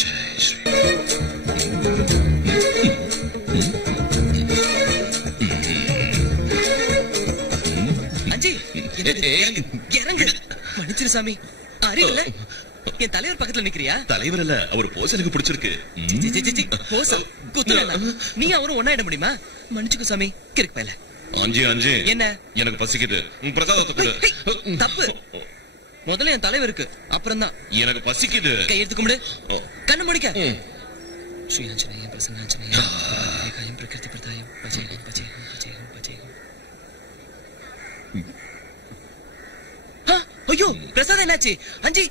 ஜெய் ஸ்ரீ. அஞ்சி இறங்கு. மன்னிச்சிரு சாமி, அறிவில்ல. என் தலைவர் பக்கத்துல நிக்கிறியா? தலைவர் இல்ல, அவர் போஸ் எனக்கு பிடிச்சிருக்கு. போசா குத்துறா? நீ அவரும் ஒன்னாயிட முடியுமா? மன்னிச்சுக்கோ சாமி. கிறுக்கு பையல. அஞ்சி அஞ்சி என்ன? எனக்கு பசிக்குது, பிரசாதத்தை கொடு. தப்பு. முதல்ல என் தலைவருக்கு, அப்புறம் தான் எனக்கு பசிக்குது. கையெடுத்து கும்பிடு, கண்ணு முடிக்க. ஸ்ரீ ஆஞ்சநேயம் பிரசன்னாஞ்சநேயம் ஏகாயம் பிரகிருதி பிரதாயம் பஜேகம் பஜேகம் பஜேகம் பஜேகம். ஐயோ பிரசாதம் என்னாச்சு? அஞ்சி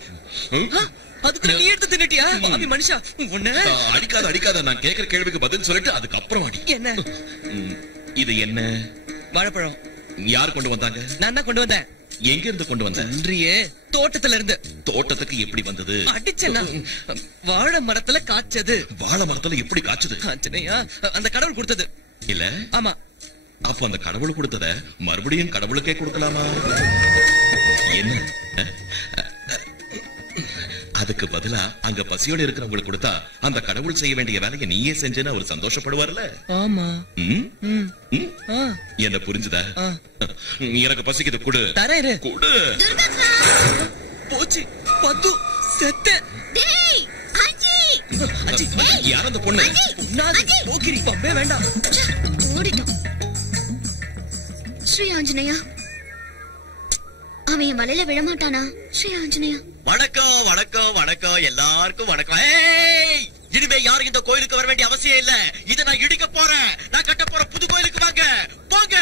அதுக்கு நீ எடுத்து தின்னுட்டியா? அபி மனுஷா உன்ன அடிக்காத அடிக்காத. நான் கேக்குற கேள்விக்கு பதில் சொல்லிட்டு அதுக்கப்புறம் அடி. என்ன இது? என்ன? வாழைப்பழம். யார் கொண்டு வந்தாங்க? நான் தான் கொண்டு வந்தேன். எங்க இருந்து கொண்டு வந்த? நன்றியே, தோட்டத்துல இருந்து. தோட்டத்துக்கு எப்படி வந்தது? அடிச்சனா? வாழை மரத்துல காய்ச்சது. வாழை மரத்துல எப்படி காய்ச்சது? ஆஞ்சநேயா, அந்த கடவுள் கொடுத்தது. இல்ல? ஆமா. அப்ப அந்த கடவுள் கொடுத்தத மறுபடியும் கடவுளுக்கே கொடுக்கலாமா? என்ன? அதுக்கு பதிலா அங்க பசியோட இருக்கிறவங்களுக்கு கொடுத்தா அந்த கடவுள் செய்ய வேண்டிய வேலையை நீயே செஞ்சேன்னு அவர் சந்தோஷப்படுவார்ல? ஆமா. என்ன புரிஞ்சுதா? எனக்கு பசிக்குது, கொடு. தரேன், கொடு. போச்சு பத்து செத்த. யார் அந்த பொண்ணு? போக்கிரி பம்பே வேண்டாம். ஓடிட்டோம். ஸ்ரீ ஆஞ்சநேயா, அவன் என் மலையில விழமாட்டானா? ஸ்ரீ ஆஞ்சநேயா. வணக்கம் வணக்கம் வணக்கம், எல்லாருக்கும் வணக்கம். ஏய், இனிமே யாரும் இந்த கோயிலுக்கு வர வேண்டிய அவசியம் இல்ல. இதை நான் இடிக்க போறேன். நான் கட்ட போற புது கோயிலுக்கு வாங்க, போங்க.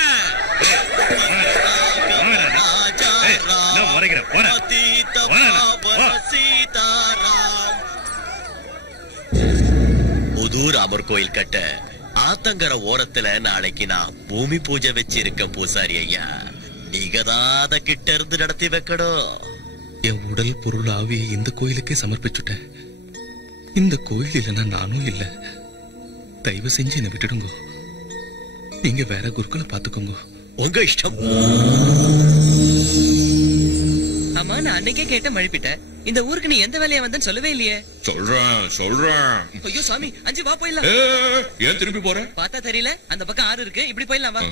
புது ராமர் கோயில் கட்ட ஆத்தங்கர ஓரத்துல நாளைக்கு நான் பூமி பூஜை வச்சிருக்க பூசாரி ஐயா. நீங்க தான் அத கிட்ட இருந்து நடத்தி வைக்கணும். என் உடல் பொருள் ஆவியை இந்த கோயிலுக்கே சமர்ப்பிச்சுட்டேன். இந்த கோயில் இல்லைன்னா நானும் இல்ல. தயவு செஞ்சு என்னை விட்டுடுங்க. நீங்க வேற குருக்களை பாத்துக்கோங்க. உங்க இஷ்டம். ஆமா, நான் அன்னைக்கே கேட்ட மழுப்பிட்டேன். இந்த ஊருக்கு நீ எந்த வேலையா வந்தன்னு சொல்லவே இல்லையே. சொல்றேன். ஐயோ சாமி, அஞ்சு வா போயிடலாம். ஏன் திருப்பி போற? பார்த்தா தெரியல, அந்த பக்கம் ஆறு இருக்கு, இப்படி போயிடலாம் வா.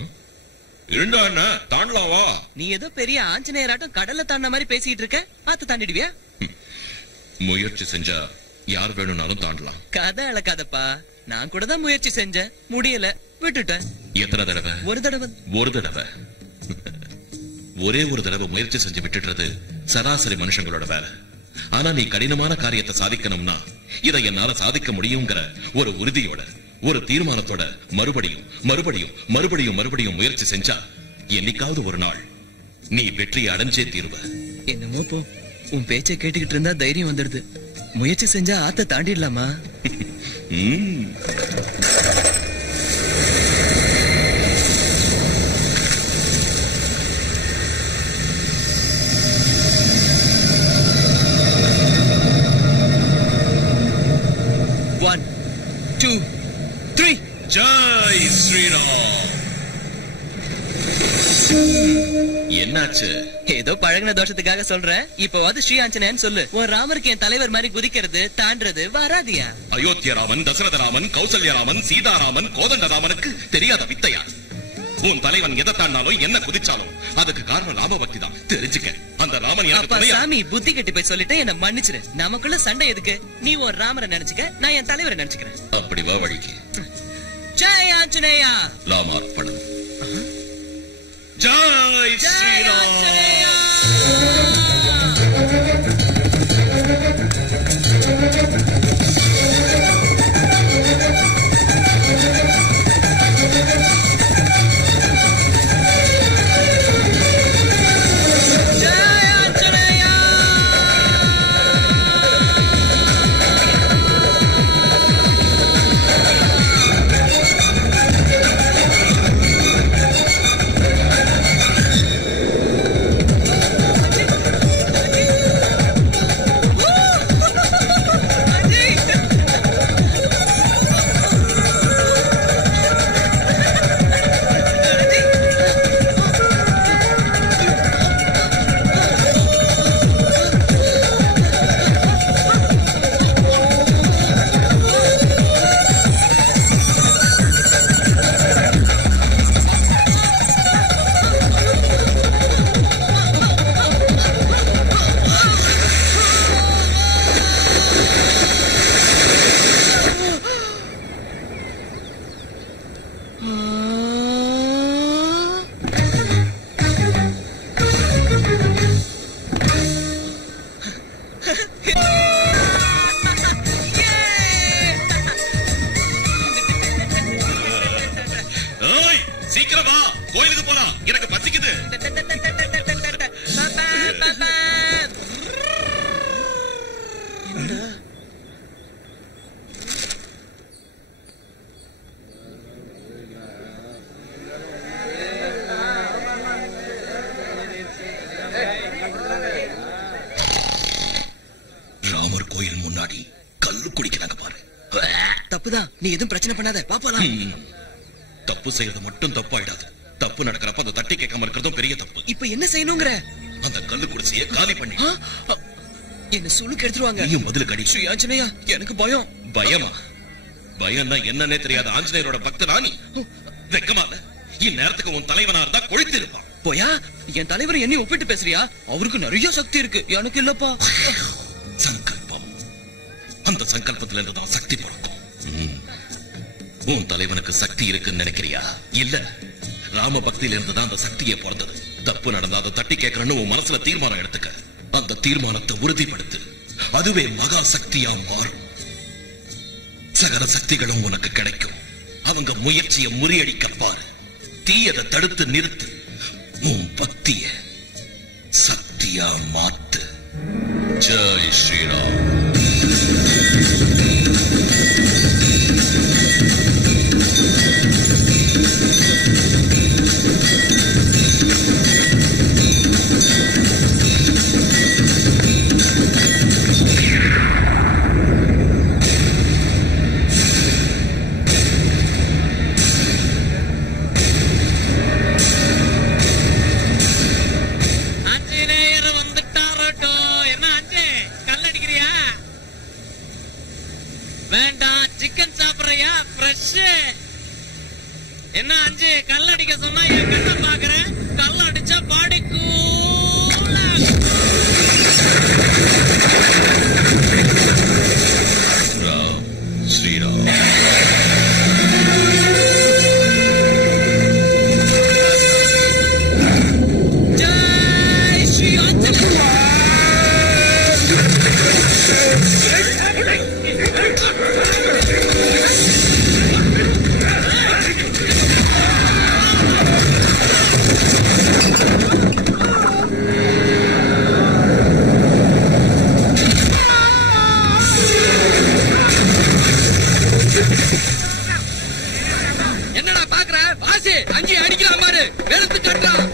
இருந்தா என்ன, தாண்டலாம் வா. நீ ஏதோ பெரிய ஆஞ்சநேயராட்டம் கடல்ல தாண்ட மாதிரி பேசிட்டு இருக்க. பார்த்து தாண்டிடுவியா? முயற்சி செஞ்சா யார் வேணும்னாலும் தாண்டலாம். கதை அளக்காதப்பா. நான் கூட தான் முயற்சி செஞ்சேன், முடியல, விட்டுட்டேன். எத்தனை தடவை? ஒரு தடவை. ஒரு தடவை. ஒரே ஒரு தடவை முயற்சி செஞ்சு விட்டுடுறது சராசரி மனுஷங்களோட வேலை. ஆனா நீ கடினமான காரியத்தை சாதிக்கணும்னா இதை என்னால சாதிக்க முடியுங்கிற ஒரு உறுதியோட, ஒரு தீர்மானத்தோட மறுபடியும் மறுபடியும் மறுபடியும் மறுபடியும் முயற்சி செஞ்சா என்னைக்காவது ஒரு நாள் நீ வெற்றியை அடைஞ்சே தீருவ. என்னமோ போ, உன் பேச்சை கேட்டுக்கிட்டு இருந்தா தைரியம் வந்துடுது. முயற்சி செஞ்சா ஆத்த தாண்டிடலாமா? One, two, three. Jai Sriram. என்னாச்சு? ஏதோ பழகின தோஷத்துக்காக சொல்றேன். இப்பவாது ஸ்ரீ ஆஞ்சநேயன் சொல்லு. உன் ராமருக்கு என் தலைவர் மாதிரி குதிக்கிறது தாண்டறது வராதியா? அயோத்திய ராமன், தசரத ராமன், கௌசல்ய ராமன், சீதாராமன், கோதண்ட ராமனுக்கு தெரியாத வித்தையா? உன் தலைவன் எதை தாண்டாலும் என்ன குதிச்சாலும் அதுக்கு காரணம் ராம பக்தி தான். தெரிஞ்சுக்க. அந்த ராமன் அப்பா சாமி, புத்தி கட்டி போய் சொல்லிட்டு என்ன மன்னிச்சிரு. நமக்குள்ள சண்டை எதுக்கு? நீ உன் ராமரை நினைச்சுக்க, நான் என் தலைவரை நினைச்சுக்கிறேன். அப்படி வா வழிக்கு. ஜெய் ஆஞ்சநேயா. ராமார்ப்பணம். ஜெய் ஸ்ரீராம். சீக்கிரமா கோயிலுக்கு போலாம், எனக்கு பசிக்குது. ராமர் கோயில் முன்னாடி கல்லு குடிக்கிறாங்க பாரு. தப்புதான், நீ எதுவும் பிரச்சனை பண்ணாத, பாப்பலாம். தப்பு செய்யறது மட்டும் தப்பாயிடாது. தப்பு நடக்கிறப்ப அந்த தட்டி கேட்காம இருக்கிறதும் பெரிய தப்பு. இப்ப என்ன செய்யணுங்கிற? அந்த கல்லு குடிசையை காலி பண்ணி என்ன சுளுக்கு எடுத்துருவாங்க. நீயும் பதில் கடி. ஸ்ரீ ஆஞ்சநேயா, எனக்கு பயம். பயமா? பயம்னா என்னன்னே தெரியாத ஆஞ்சநேயரோட பக்தனா நீ? வெக்கமா இல்ல? இந்நேரத்துக்கு உன் தலைவனா இருந்தா கொழுத்து இருப்பான். போயா, என் தலைவர் என்னை ஒப்பிட்டு பேசுறியா? அவருக்கு நிறைய சக்தி இருக்கு, எனக்கு இல்லப்பா. சங்கல்பம். அந்த சங்கல்பத்துல இருந்துதான் சக்தி பிறக்கும். உன் தலைவனுக்கு சக்தி இருக்குன்னு நினைக்கிறியா? இல்ல, ராம பக்தியில இருந்துதான் அந்த சக்தியே பிறந்தது. தப்பு நடந்தா அதை தட்டி கேட்கறன்னு உன் மனசுல தீர்மானம் எடுத்துக்க. அந்த தீர்மானத்தை உறுதிப்படுத்து. அதுவே மகா சக்தியா மாறும். சகல சக்திகளும் உனக்கு கிடைக்கும். அவங்க முயற்சியை முறியடிக்க பாரு. தீயதை தடுத்து நிறுத்து. உன் பக்திய சக்தியா மாத்து. ஜெய் ஸ்ரீராம். என்ன அஞ்சு கல்லடிக்க சொன்னா என் கண்ண பாக்குறேன். கல்ல அடிச்சா பாடி ஸ்ரீராம். ஜெய் ஸ்ரீ ஆஞ்சநேயா. என்னடா பாக்குற? வாசி அங்கே அடிக்கலாம் பாரு. வெளுத்து கட்டுறான்.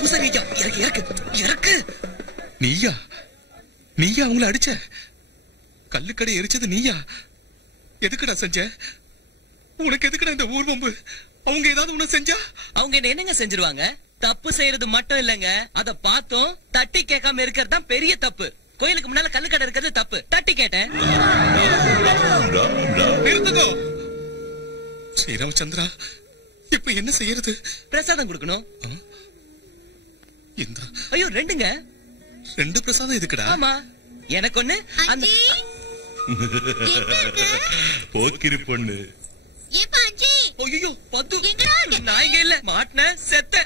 பூசாரி ஐயா, இறக்கு. நீயா அவங்கள அடிச்ச? கல்லுக்கடை எரிச்சது நீயா? எதுக்குடா செஞ்ச? உனக்கு எதுக்குடா இந்த ஊர்வம்பு? அவங்க ஏதாவது உன்ன செஞ்சா? அவங்க என்னங்க செஞ்சிருவாங்க? தப்பு செய்யறது மட்டும் இல்லங்க, அத பார்த்தோம் தட்டி கேட்காம இருக்கிறது தான் பெரிய தப்பு. கோயிலுக்கு முன்னால கல்லுக்கடை இருக்கிறது தப்பு, தட்டி கேட்டேன். நிறுத்துக்கோ ஸ்ரீராமச்சந்திரா, இப்ப என்ன செய்யறது? பிரசாதம் கொடுக்கணும். ஐயோ, ரெண்டுங்க. 2 பிரசாதம் எதுக்குடா? ஆமா, எனக்கு ஒண்ணு. அந்த போக்கிரி பொண்ணு. ஐயோ பத்து, நான் இங்க இல்ல, மாட்டின செத்த.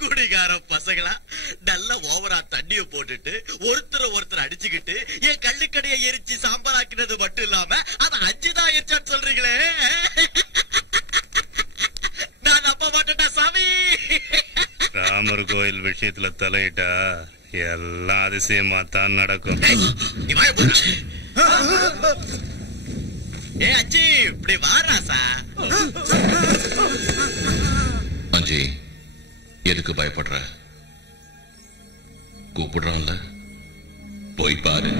குடிகார பசங்களா நல்ல ஓவரா தண்ணிய போட்டுட்டு ஒருத்தர் அடிச்சுக்கிட்டு என் கள்ளுக்கடையை எரிச்சு சாம்பலாக்கினது மட்டும் இல்லாம அத 5 தான் எரிச்சான்னு சொல்றீங்களே. நான் நம்ப மாட்டேன்டா சாமி. ராமர் கோயில் விஷயத்துல தலையிட்டா எல்லாம் அதிசயமா தான் நடக்கும். ஏ அஜி, இப்படி வாராசா. அஞ்சி, எதுக்கு பயப்படுற? கூப்பிடுறான்ல, போய் பாரு.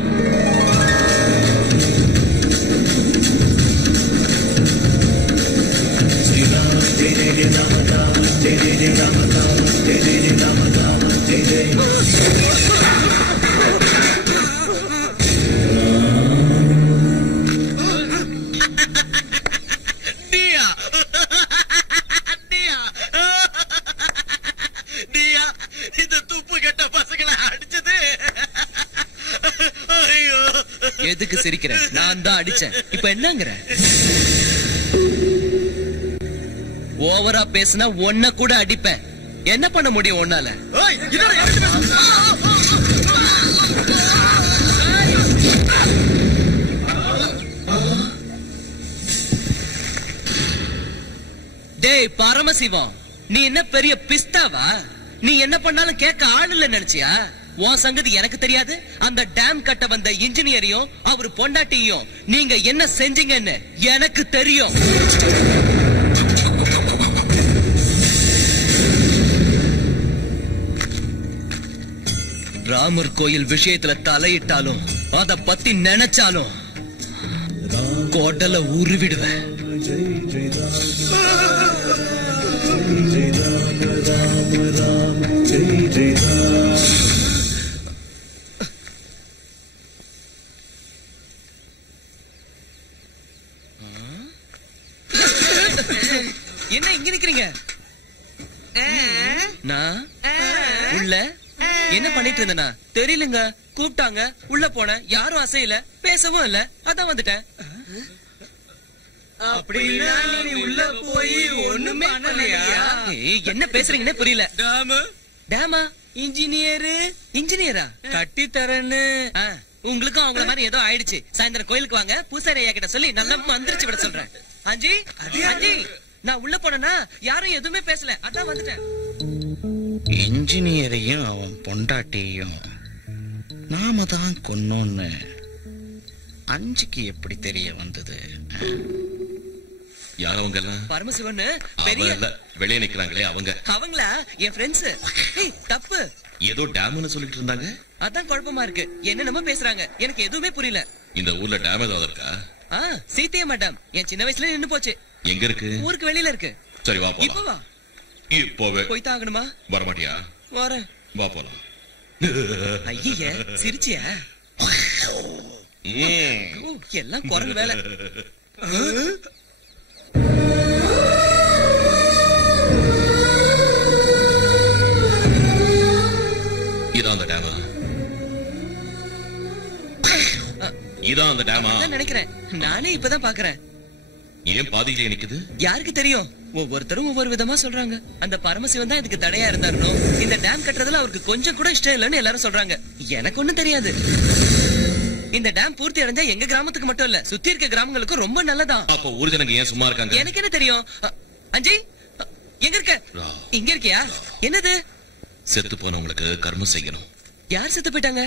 எதுக்கு சிரிக்கிறேன்? நான் தான் அடிச்சேன். இப்ப என்னங்கிற? ஓவரா பேசினா ஒன்ன கூட அடிப்பேன். என்ன பண்ண முடியும் உன்னால? டேய் பரமசிவம், நீ என்ன பெரிய பிஸ்தாவா? நீ என்ன பண்ணாலும் கேட்க ஆள் இல்ல நினைச்சியா? உன் சங்கதி எனக்கு தெரியாது. அந்த டேம் கட்ட வந்த இன்ஜினியரையும் அவர் பொண்டாட்டியும் நீங்க என்ன செஞ்சீங்கன்னு எனக்கு தெரியும். ராமர் கோயில் விஷயத்துல தலையிட்டாலும் அத பத்தி நினைச்சாலும் கொடல உருவிடுவேன். என்ன இங்க நிக்கிறீங்க? நான் உள்ள என்ன பண்ணிட்டு இருந்தேனா தெரியலங்க. கூப்பிட்டாங்க, உள்ள போனேன். யாரும் அசையல, பேசவும் இல்ல. அதான் வந்துட்டேன். உள்ள போய் ஒண்ணுமே பண்ணலையா? என்ன பேசுறீங்கன்னே புரியல. டேமா? இன்ஜினியரா கட்டி தரேன்னு. உங்களுக்கும் அவங்கள மாதிரி ஏதோ ஆயிடுச்சு. சாயந்தரம் கோயிலுக்கு வாங்க, பூசாரி ஐயா கிட்ட சொல்லி நல்லா மந்திரிச்சு விட சொல்றேன். அஞ்சி அஞ்சி, நான் உள்ள போனேன்னா யாரும் எதுவுமே பேசல. அதான் வந்துட்டேன். இன்ஜினியரையும் அவன் பொண்டாட்டியையும் நாம தான் கொன்னோன்னு அஞ்சுக்கு எப்படி தெரிய வந்தது? யார் அவங்க எல்லாம்? பரமசிவன் பெரிய வெளியே நிக்கிறாங்களே அவங்க. அவங்களா? என் ஃப்ரெண்ட்ஸ். தப்பு. ஏதோ டேம்னு சொல்லிட்டு இருந்தாங்க. அதான் குழப்பமா இருக்கு. என்னென்னமோ பேசுறாங்க, எனக்கு எதுவுமே புரியல. இந்த ஊர்ல டேம் ஏதாவது இருக்கா? சீத்தையா மேடம் என் சின்ன வயசுல நின்னு போச்சு. எங்க இருக்கு? ஊருக்கு வெளியில இருக்கு. சரி வா போலாம். இப்ப வா. இப்போவே போய் தாங்கணுமா? வரமாட்டியா? வரேன். வா போலாம். ஐயா சிரிச்சியா? எல்லாம் குரங்கு வேலை. இதான் அந்த டேமா? இதான் அந்த டேமா? நினைக்கிறேன். நானே இப்பதான் பாக்குறேன். ஏன் பாதியிலே நிக்குது? யாருக்கு தெரியும்? ஒவ்வொருத்தரும் ஒவ்வொரு விதமா சொல்றாங்க. அந்த பரமசிவன் தான் இதுக்கு தடையா இருந்தாருனோ. இந்த டேம் கட்டுறதுல அவருக்கு கொஞ்சம் கூட இஷ்டம் இல்லைன்னு எல்லாரும் சொல்றாங்க. எனக்கு ஒண்ணும் தெரியாது. இந்த டேம் பூர்த்தி அடைஞ்சா எங்க கிராமத்துக்கு மட்டும் இல்ல, சுத்தி இருக்க கிராமங்களுக்கும் ரொம்ப நல்லதான். அப்ப ஊர் ஜனங்க ஏன் சும்மா இருக்காங்க? எனக்கு என்ன தெரியும்? அஞ்சி எங்க இருக்க? இங்க இருக்கியா? என்னது? செத்து போனவங்களுக்கு கர்மம் செய்யணும். யார் செத்து போயிட்டாங்க?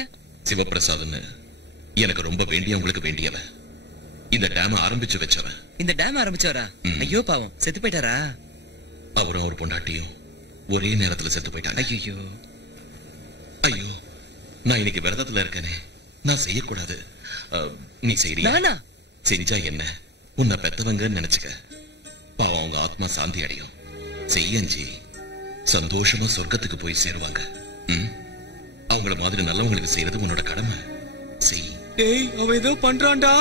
சிவபிரசாத்னு எனக்கு ரொம்ப வேண்டியவங்களுக்கு வேண்டியவன். இந்த டேம் ஆரம்பிச்சு வச்சவன். இந்த டேம் ஆரம்பிச்சவரா? ஐயோ பாவம், செத்து போயிட்டாரா? அவரும் அவர் பொண்டாட்டியும் ஒரே நேரத்துல செத்து போயிட்டாங்க. ஐயோ ஐயோ, நான் இன்னைக்கு விரதத்துல இருக்கேனே, நான் செய்யக்கூடாது. நீ செய்யறியா? செஞ்சா என்ன, உன்னை பெத்தவங்கன்னு நினைச்சுக்க. பாவம், அவங்க ஆத்மா சாந்தி அடையும். செய்யஞ்சி சந்தோஷமா சொர்க்கத்துக்கு போய் சேருவாங்க. அவங்கள மாதிரி நல்லவங்களுக்கு செய்யறது உன்னோட கடமை. செய். டேய், அவ ஏதோ பண்றான்டா.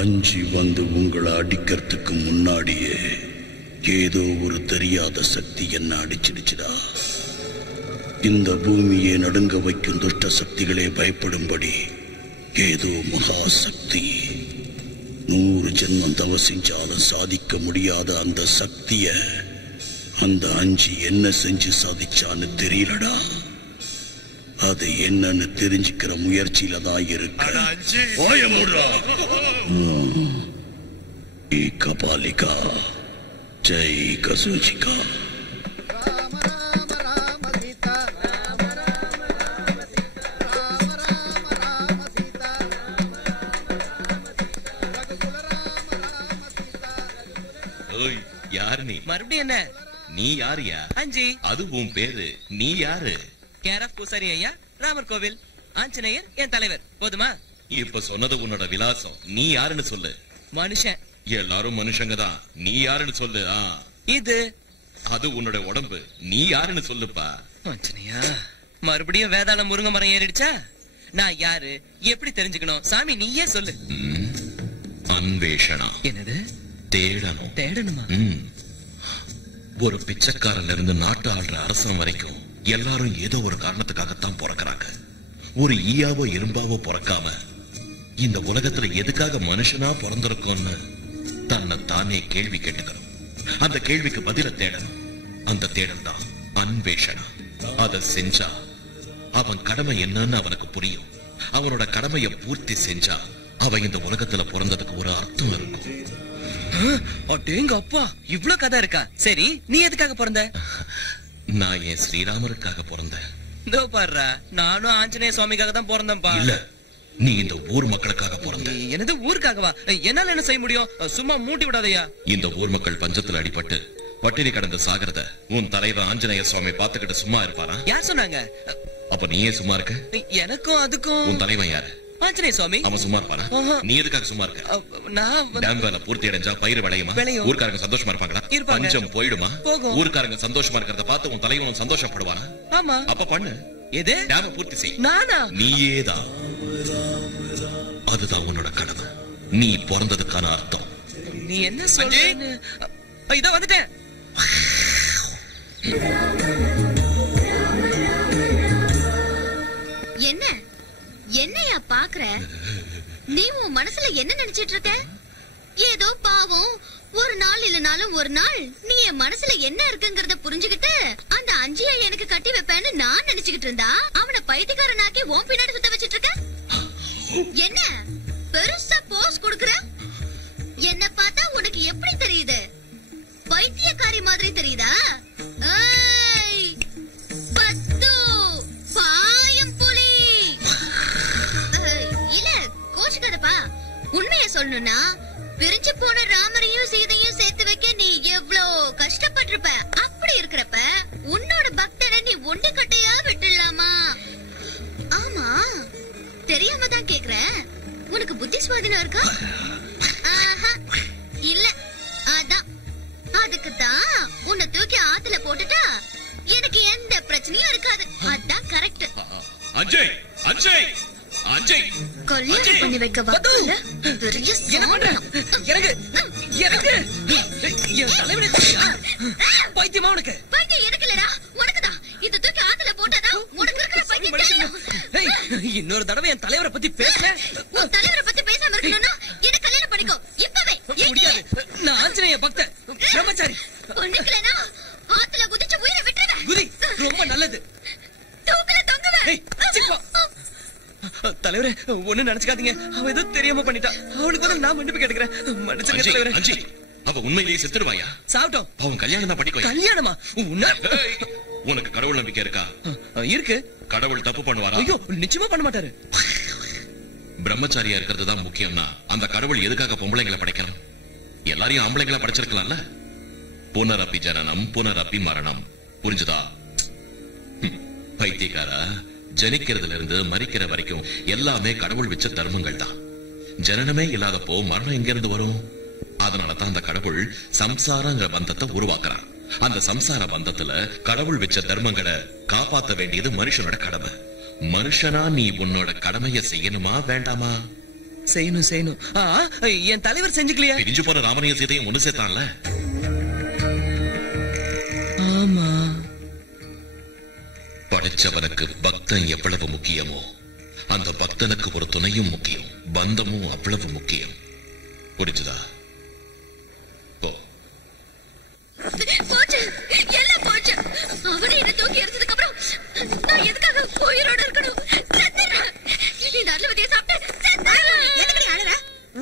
அஞ்சி வந்து உங்களை அடிக்கிறதுக்கு முன்னாடியே ஏதோ ஒரு தெரியாத சக்தி என்ன அடிச்சிடுச்சுடா. இந்த பூமியை நடுங்க வைக்கும் துஷ்ட சக்திகளே பயப்படும்படி ஏதோ மகா சக்தி 100 ஜென்மம் தவ செஞ்சாலும் சாதிக்க முடியாத அந்த சக்திய அந்த அஞ்சி என்ன செஞ்சு சாதிச்சான்னு தெரியலடா. அது என்னன்னு தெரிஞ்சுக்கிற முயற்சியில தான் இருக்கு. கபாலிகா ஜெய் கசூஜிகா. யாரு நீ? மறுபடியும் என்ன? நீ யாரியா? அஞ்சி. அது உன் பேரு. நீ யாரு? கேரப் பூசாரி ஐயா, ராமர் கோவில், ஆஞ்சநேயர் என் தலைவர். போதுமா? இப்ப சொன்னது உன்னோட விலாசம். நீ யாருன்னு சொல்லு. மனுஷன். எல்லாரும் மனுஷங்க தான். நீ யாருன்னு சொல்லு. இது அது உன்னோட உடம்பு. நீ யாருன்னு சொல்லுப்பா. ஆஞ்சநேயா, மறுபடியும் வேதாள முருங்க மரம் ஏறிடுச்சா? நான் யாரு, எப்படி தெரிஞ்சுக்கணும்? சாமி நீயே சொல்லு. அன்வேஷணா. என்னது? தேடணும். தேடணுமா? ஒரு பிச்சைக்காரன்ல இருந்து நாட்டு ஆள்ற அரசன் வரைக்கும் எல்லாரும் ஏதோ ஒரு காரணத்துக்காகத்தான் பிறக்கிறாங்க. ஒரு ஈயாவோ இரும்பாவோ பிறக்காம இந்த உலகத்துல எதுக்காக மனுஷனா பிறந்திருக்கோம்னு தன்னை தானே கேள்வி கேட்டுக்கணும். அந்த கேள்விக்கு பதில தேடணும். அந்த தேடல் தான் அன்வேஷணா. அத செஞ்சா அவன் கடமை என்னன்னு அவனுக்கு புரியும். அவனோட கடமையை பூர்த்தி செஞ்சா அவன் இந்த உலகத்துல பிறந்ததுக்கு ஒரு அர்த்தம் இருக்கும். அடேங்க அப்பா, இவ்ளோ கதை இருக்கா? சரி, நீ எதுக்காக பிறந்த? நான் என் ஸ்ரீராமருக்காக பிறந்தேன். இதோ பாருடா, நானும் ஆஞ்சநேய சுவாமிக்காக தான் பிறந்தேன்பா. இல்ல, நீ இந்த ஊர் மக்களுக்காக பிறந்த. எனது ஊருக்காகவா? என்னால என்ன செய்ய முடியும்? சும்மா மூட்டி விடாதயா. இந்த ஊர் மக்கள் பஞ்சத்துல அடிபட்டு பட்டினி கடந்து சாகிறத உன் தலைவர் ஆஞ்சநேய சுவாமி பாத்துக்கிட்டு சும்மா இருப்பாரா? யார் சொன்னாங்க? அப்ப நீயே சும்மா இருக்க? எனக்கும் அதுக்கும். உன் தலைவன் யாரு? ஆஞ்சநேய சுவாமி. அவன் சும்மா இருப்பாரா? நீ எதுக்காக சும்மா இருக்க? நான் டேம் வேலை பூர்த்தி அடைஞ்சா பயிர் விளையுமா? ஊர்க்காரங்க சந்தோஷமா இருப்பாங்களா? பஞ்சம் போயிடுமா? ஊர்க்காரங்க சந்தோஷமா இருக்கிறத பார்த்து உன் தலைவனும் சந்தோஷப்படுவானா? ஆமா. அப்ப பண்ணு. எது? டேம பூர்த்தி செய். நானா? நீயேதான். அதுதான் உன்னோட கடமை. நீ பிறந்ததுக்கான அர்த்தம். நீ என்ன சொல்ற? இதோ வந்துட்டேன். என்ன என்னையா பாக்குற? நீ உன் மனசுல என்ன நினைச்சிட்டு இருக்க? ஏதோ பாவம், ஒரு நாள் இல்லனாலும் ஒரு நாள் நீ என் மனசுல என்ன இருக்குங்கறத புரிஞ்சுக்கிட்டு அந்த அஞ்சியை எனக்கு கட்டி வைப்பேன்னு நான் நினைச்சுக்கிட்டு இருந்தா அவனை பைத்தியக்காரனாக்கி உன் பின்னாடி சுத்த வச்சிட்டு இருக்க. என்ன பெருசா போஸ் கொடுக்கற? என்ன பார்த்தா உனக்கு எப்படி தெரியுது? பைத்தியக்காரி மாதிரி தெரியுதா? பத்து பாயம் புலி. இல்ல கோச்சுக்காதப்பா, உண்மையை சொல்லணும்னா பிரிஞ்சு போன ராமரையும் சீதையும் சேர்த்து வைக்க நீ எவ்வளவு கஷ்டப்பட்டிருப்ப. அப்படி இருக்கிறப்ப உன்னோட பக்தனை நீ ஒண்டி கட்டையா விட்டுடலாமா? ஆமா, தெரியாம தான் கேக்குற. உனக்கு புத்தி சுவாதீனம் இருக்கா? இல்ல அதான் அதுக்குதான் உன்னை தூக்கி ஆத்துல போட்டுட்டா எனக்கு எந்த பிரச்சனையும் இருக்காது. அதான் கரெக்ட். அஜய் அஜய் அஜய் கல்யாணம் பண்ணி வைக்க வக்கீல பெரிய சாமரம். எனக்கு எனக்கு என் தலைவனே பைத்தியமா உனக்கு? பைத்தியம் எனக்கு இல்லடா, உனக்குதான். இது தூக்கி ஆத்துல போட்டாதான் உனக்கு இருக்கிற பைத்தியம் தெரியும். இன்னொரு தடவை என் தலைவரை பத்தி பேசுற. உன் தலைவரை பத்தி பேசாம இருக்கணும்னா என்ன கல்யாணம் பண்ணிக்கோ இப்பவே. முடியாது, நான் ஆஞ்சநேய பக்தன் பிரம்மச்சாரி. பண்ணிக்கலனா ஆத்துல குதிச்சு உயிரை விட்டுருவேன். குதி, ரொம்ப நல்லது. தூக்கல தொங்குவேன். தலைவரே ஒண்ணு நினைச்சுக்காதீங்க, அவ ஏதோ தெரியாம பண்ணிட்டா. அவளுக்கு வந்து நான் மன்னிப்பு கேட்டுக்கிறேன். மன்னிச்சுங்க தலைவரே. அஜய் அவ உண்மையிலேயே செத்துருவாயா? சாப்பிட்டோம். அவன் கல்யாணம் தான் பண்ணிக்கோ. கல்யாணமா? உனக்கு கடவுள் நம்பிக்கை இருக்கா? இருக்கு. கடவுள் தப்பு பண்ணுவாரா? ஐயோ நிச்சயமா பண்ண மாட்டாரு. பிரம்மச்சாரியா இருக்கிறது தான் முக்கியம்னா அந்த கடவுள் எதுக்காக பொம்பளைங்களை படைக்கணும்? எல்லாரையும் ஆம்பளைங்களை படைச்சிருக்கலாம்ல. புனரப்பி ஜனனம் புனரப்பி மரணம். புரிஞ்சுதா? பைத்தியக்காரா, ஜனிக்கிறதுல இருந்து மரிக்கிற வரைக்கும் எல்லாமே கடவுள் வச்ச தர்மங்கள் தான். ஜனனமே இல்லாதப்போ மரணம் எங்க இருந்து வரும்? அதனாலதான் அந்த கடவுள் சம்சாரங்கிற பந்தத்தை உருவாக்குறான். அந்த சம்சார பந்தத்துல கடவுள் வச்ச தர்மங்களை காப்பாத்த வேண்டியது மனுஷனோட கடமை. மனுஷனா நீ உன்னோட கடமையை செய்யணுமா வேண்டாமா? செய்யணும் செய்யணும். என் தலைவர் செஞ்சுக்கலையா? பிரிஞ்சு போன ராமனையும் சீதையும் ஒண்ணு சேர்த்தான்ல. ஆமா. படைச்சவனுக்கு பக்தன் எவ்வளவு முக்கியமோ அந்த பக்தனுக்கு ஒரு துணையும் முக்கியம், பந்தமும் அவ்வளவு முக்கியம். புரிஞ்சுதா? போச்சு, எல்லாம் போச்சு. அவனை என்ன தூக்கி எறிஞ்சதுக்கு அப்புறம் நான் எதுக்காக உயிரோட இருக்கணும்? இந்த அருளவதியை சாப்பிட்டு எதுக்கு அழற?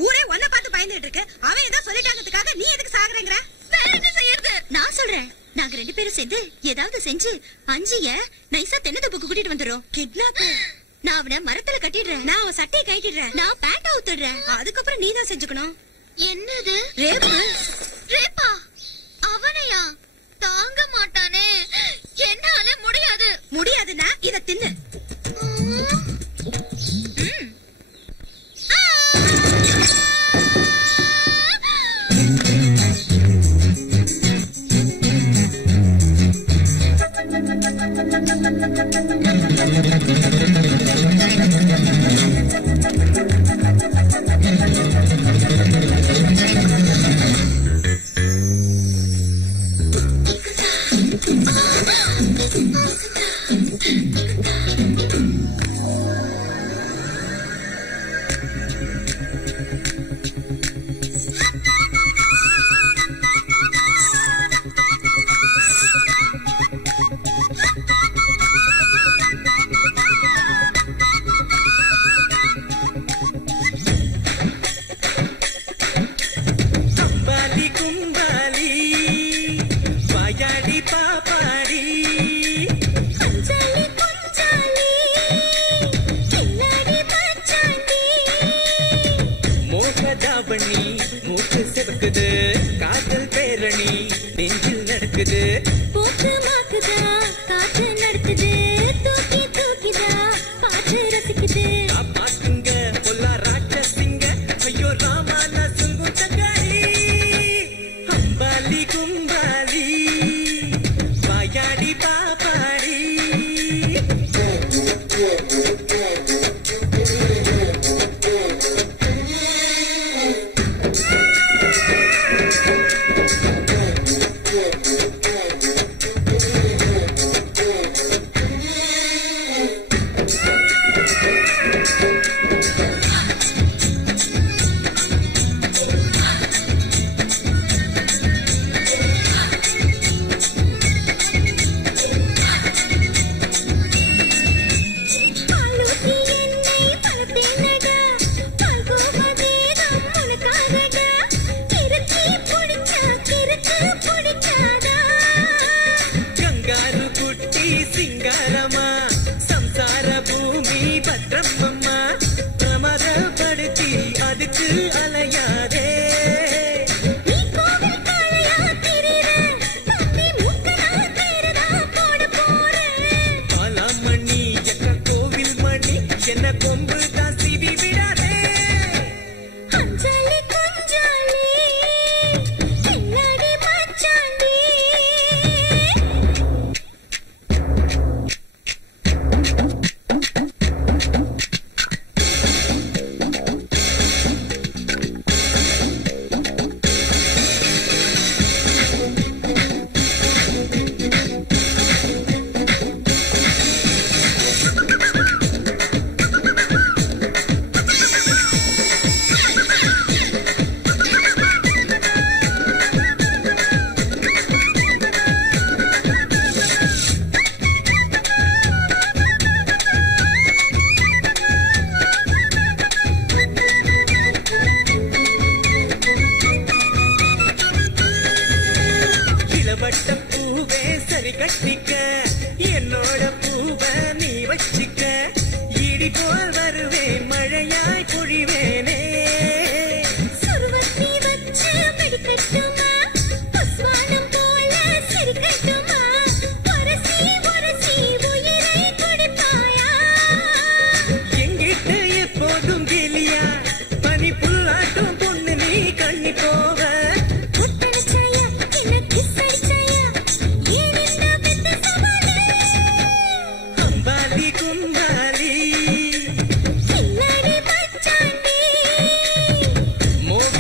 ஊரே ஒன்ன பார்த்து பயந்துட்டு இருக்கு. அவன் ஏதோ சொல்லிட்டாங்கிறதுக்காக நீ எதுக்கு சாகுறேங்கற? வேற என்ன செய்யறது? நான் சொல்றேன், நாங்க 2 பேரும் சேர்ந்து ஏதாவது செஞ்சு அஞ்சிய நைசா தென்னந்தோப்புக்கு கூட்டிட்டு வந்துடுறோம். கிட்னாப். நான் அவனை மரத்துல கட்டிடுறேன். நான் அவன் சட்டையை கட்டிடுறேன். நான் பேண்ட் அவுத்துடுறேன். அதுக்கப்புறம் நீ தான் செஞ்சுக்கணும். என்னது? ரேப்பு. ரேப்பா? அவனையா? தாங்க மாட்டானே. என்னால முடியாது. முடியாதுன்னா இத தின்னு. என்ன கொம்பு தான் சிவி விடாதே. அஞ்சலி குஞ்சாலி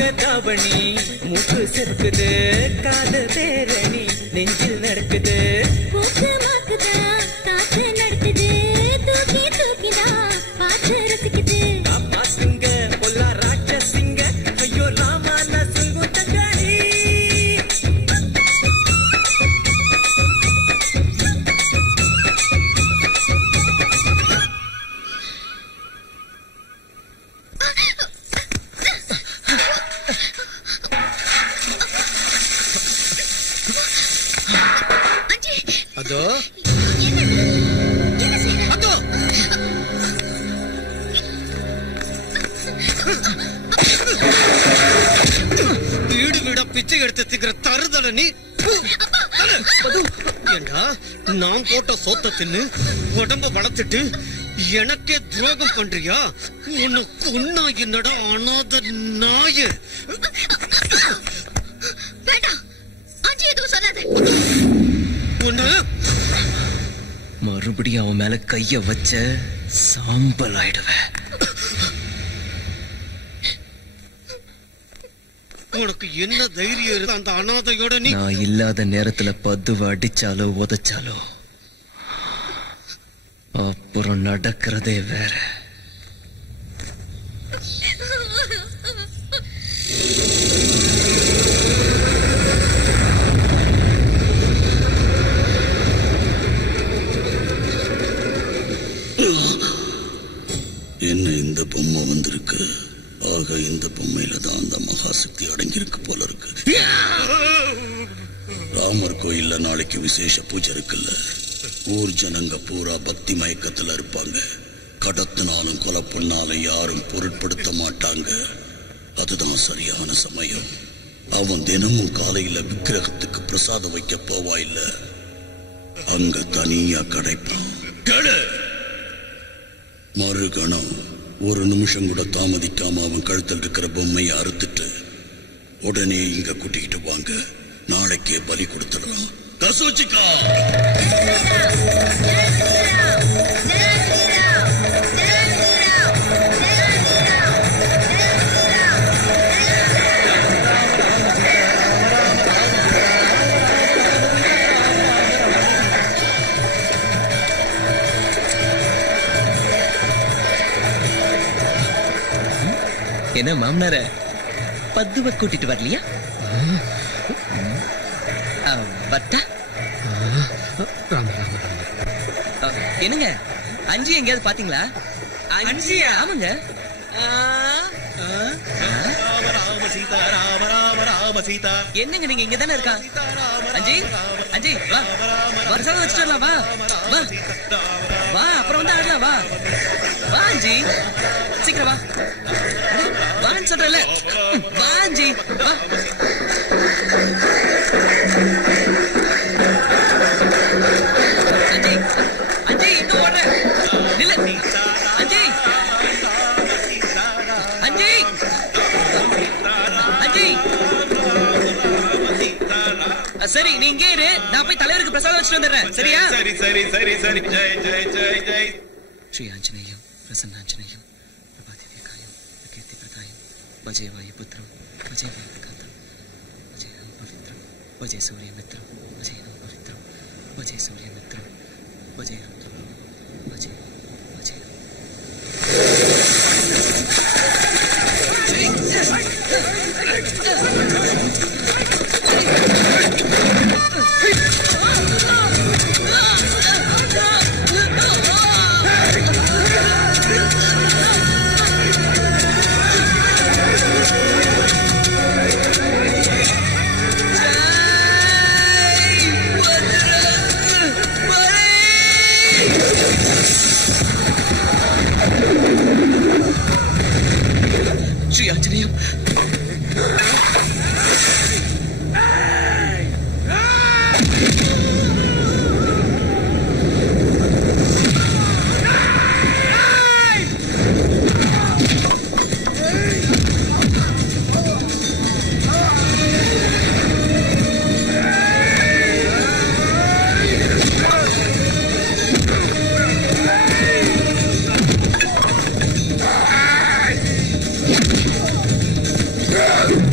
தங்க தாவணி மூக்கு செத்துக்குது காது பேரணி நெஞ்சில் நடக்குது பூக்கு மாக்குதா காத்து நடக்குது தூக்கி தூக்கிதா பாத்து ரசிக்குது அப்பா சிங்க பொல்லா ராட்ச சிங்க ஐயோ ராமா நான் சிங்கு தங்காரி அதோ அதோ வீடு வீடா பிச்சை எடுத்து திக்கிற தருதல நீ ஏண்டா நான் போட்ட சோத்த தின்னு உடம்ப வளர்த்துட்டு எனக்கே துரோகம் பண்றியா? உனக்கு ஒன்னா என்னடா அனாத நாய. வேண்டாம் அஞ்சி எதுவும் சொல்லாத. மறுபடியும் அவன் மேல கைய வச்ச சாம்பல் ஆயிடுவேன். உனக்கு என்ன தைரியம் இருக்கு அந்த அனாதையோட நீ? நான் இல்லாத நேரத்துல பதுவ அடிச்சாலோ உதைச்சாலோ அப்புறம் நடக்கிறதே வேற. என்ன இந்த பொம்மை வந்திருக்கு? ஆக இந்த பொம்மையில தான் அந்த மகாசக்தி அடங்கியிருக்கு போல இருக்கு. ராமர் கோயில்ல நாளைக்கு விசேஷ பூஜை இருக்குல்ல. ஊர் ஜனங்க பூரா பக்தி மயக்கத்துல இருப்பாங்க. கடத்தினாலும் கொலை பண்ணாலும் யாரும் பொருட்படுத்த மாட்டாங்க. அதுதான் சரியான சமயம். அவன் தினமும் காலையில விக்கிரகத்துக்கு பிரசாதம் வைக்க போவா இல்ல, அங்க தனியா கடைப்பான். மறுகணம் ஒரு நிமிஷம் கூட தாமதிக்காம அவன் கழுத்தில் இருக்கிற பொம்மையை அறுத்துட்டு உடனே இங்க கூட்டிக்கிட்டு வாங்க. நாளைக்கே பலி கொடுத்துடலாம். கசோச்சிக்கா என்ன மாமனார பத்துவ கூட்டிட்டு வரலையா? வட்டா என்னங்க அஞ்சி எங்கேயாவது பாத்தீங்களா? அஞ்சியா? ஆமாங்க. என்னங்க நீங்க இங்க தானே இருக்கா? அஞ்சி அஞ்சி வா வருஷம் வச்சுட்டு வரலாம். வா வா வா அப்புறம் வந்து ஆடலாம். வா வா அஞ்சி சீக்கிரம் வா. வான்னு சொல்றல. வா அஞ்சி வா. அஞ்சி அஞ்சி இன்னும் ஓடுற நில்ல. அஞ்சி அஞ்சி அஞ்சி சரி நீ இங்கே இரு. நான் போய் தலைவருக்கு பிரசாதம் வச்சுட்டு வந்துடுறேன். சரியா? சரி சரி சரி சரி. ஜெய் ஜெய் ஜெய் ஜெய். ஸ்ரீ ஆஞ்சநேயம் பிரசன்னாஞ்சநேயம் பிரபாதிவேகாயம் கீர்த்தி பிரதாயம் வஜே வாயுபுத்திரம் வஜே வாயுகாந்தம் வஜே பவித்ரம் வஜே சூரியமித்ரம் வஜே பவித்ரம் வஜே சூரியமித்ரம் வஜே வஜே வஜே ஸ்ரீ ஆஞ்சநேயம் Yeah.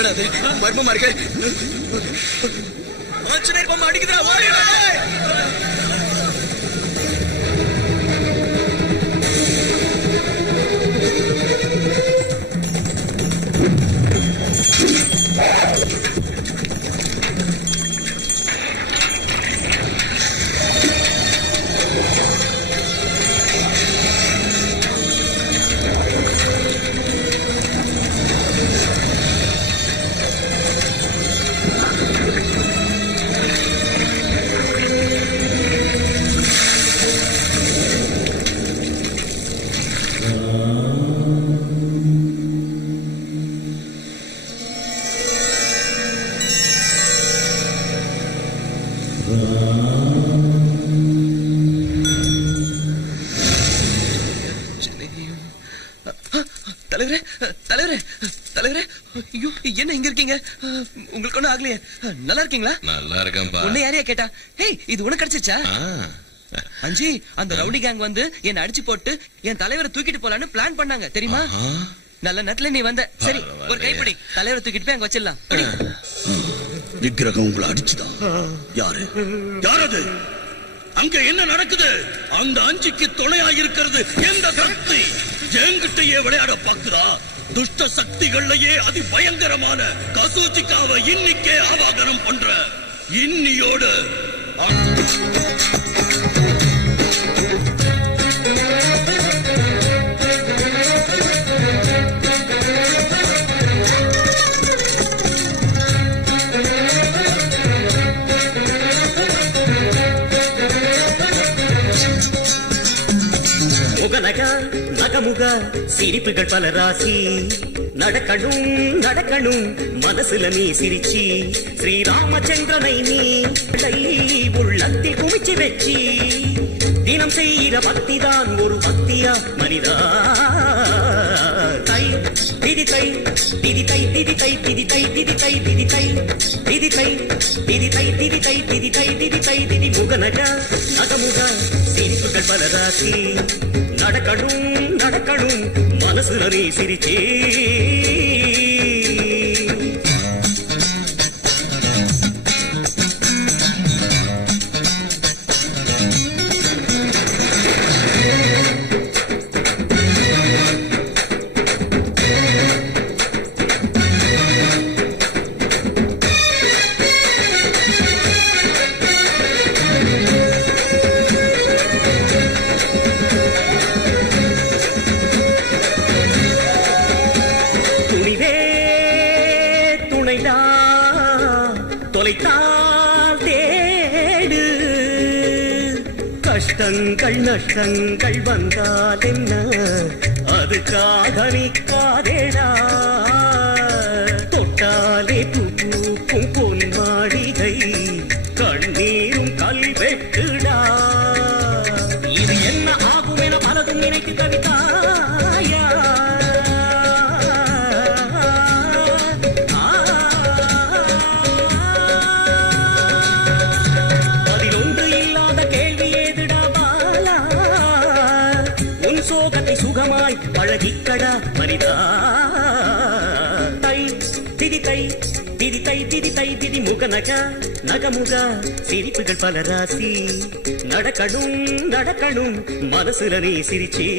என்னடா அது மர்மமா இருக்கு. ஆஞ்சநேயர் பொம்மை அடிக்குதா? ஓடிடா. தலைவரே தலைவரே தலைவரே, ஐயோ என்ன இங்க இருக்கீங்க? உங்களுக்கு ஒண்ணும் ஆகலையே? நல்லா இருக்கீங்களா? நல்லா இருக்கேன்பா. உன்னை யாரையா கேட்டா? ஹேய், இது உனக்கு கிடைச்சிருச்சா? அஞ்சி, அந்த ரவுடி கேங் வந்து என்ன அடிச்சு போட்டு என் தலைவரை தூக்கிட்டு போலான்னு பிளான் பண்ணாங்க தெரியுமா? நல்ல நேரத்துல நீ வந்த. சரி, ஒரு கைப்பிடி தலைவரை தூக்கிட்டு போய் அங்க வச்சிடலாம். விக்கிரகம் உங்களை அடிச்சுதான். யாரு யாரது? அங்க என்ன நடக்குது? அந்த அஞ்சிக்கு துணையா இருக்கிறது எந்த சக்தி? என்கிட்டயே விளையாட பாக்குதா? துஷ்ட சக்திகள்லயே அதி பயங்கரமான கசூச்சிக்காவை இன்னிக்கே ஆவாகனம் பண்ற இன்னியோடு முகநக நகமுக சிரிப்புகள் பல ராசி நடக்கணும் நடக்கணும் மனசுல நீ சிரிச்சி ஸ்ரீராமச்சந்திரனை நீ உள்ளத்தில் குமிச்சு வச்சி தினம் செய்கிற பக்திதான் ஒரு பக்தியா மனிதா. தை திதி தை திதி தை திதி தை திதி தை திதி தை திதி தை திதி தை திதி தை திதி தை திதி தை திதி தை திதி முகநக நகமுக சிரிப்புகள் பல ராசி நடக்கணும் நடக்கணும் மனசுல நீ சிரிச்சே. கஷ்டங்கள் நஷ்டங்கள் வந்தால் என்ன அதுக்காக நிற்காதேடா. தொட்டாலே பூக்கும் பொன் மாளிகை கண்ணீரும் கல்வெட்டுடா. இது என்ன ஆகும் என பலதும் நினைத்து தவித்தாயா? சுகமாய் பழகிக்கடா மனிதா. தை திதி தை திதி தை திதி தை திதி முகநக நகமுக சிரிப்புகள் பல ராசி நடக்கணும் நடக்கணும் மனசுல நீ சிரிச்சே.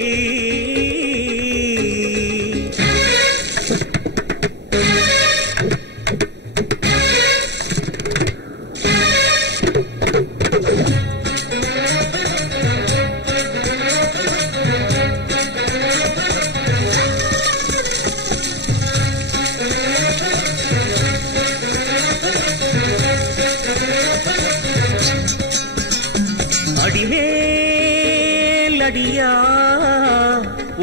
அடியா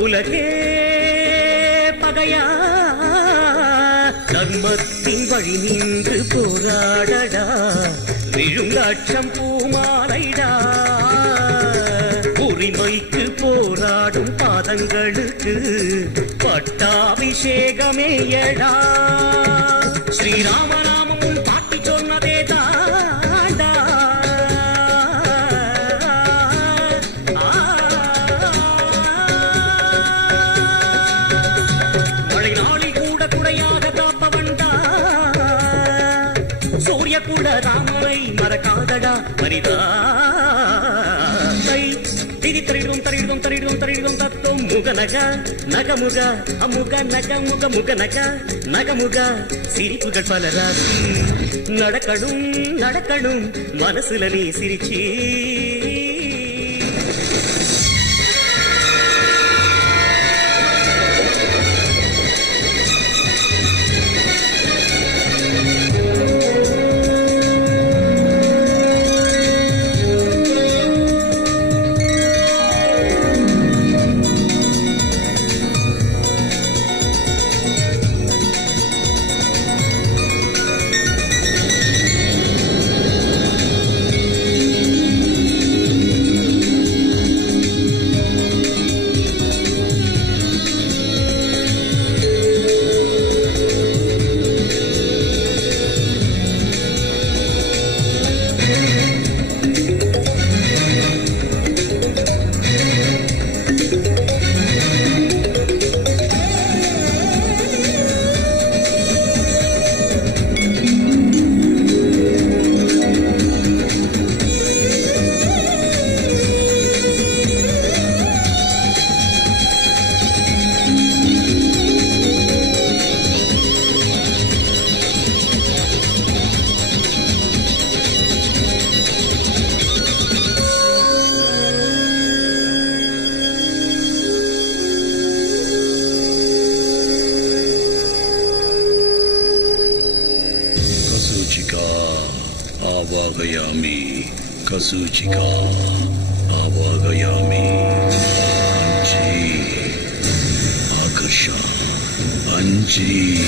உலகே பகையா தர்மத்தின் வழி நின்று போராடடா விழும் லட்சம் பூமாலைடா. உரிமைக்கு போராடும் பாதங்களுக்கு பட்டாபிஷேகமேயடா. ஸ்ரீராமநாமமும் பாட்டி சொன்னதே தாண்டா. மழை நாளில் கூட குடையாக காப்பவன்டா. மனிதா திரி தரிடுவோம் தரிடுவோம் தரிடுவோம் தரிடுவோம் தத்தோம் முகநக நகமுக அமுக நக முக முகநக நகமுக சிரிப்புகள் பல ராசி நடக்கணும் நடக்கணும் மனசுல நீ சிரிச்சி Kazuchika Avagayami Anji Akasha Anji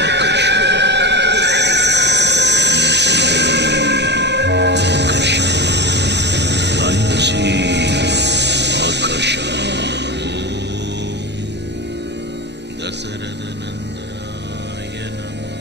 Akasha Akasha Anji Akasha Dasaradanandaya Namah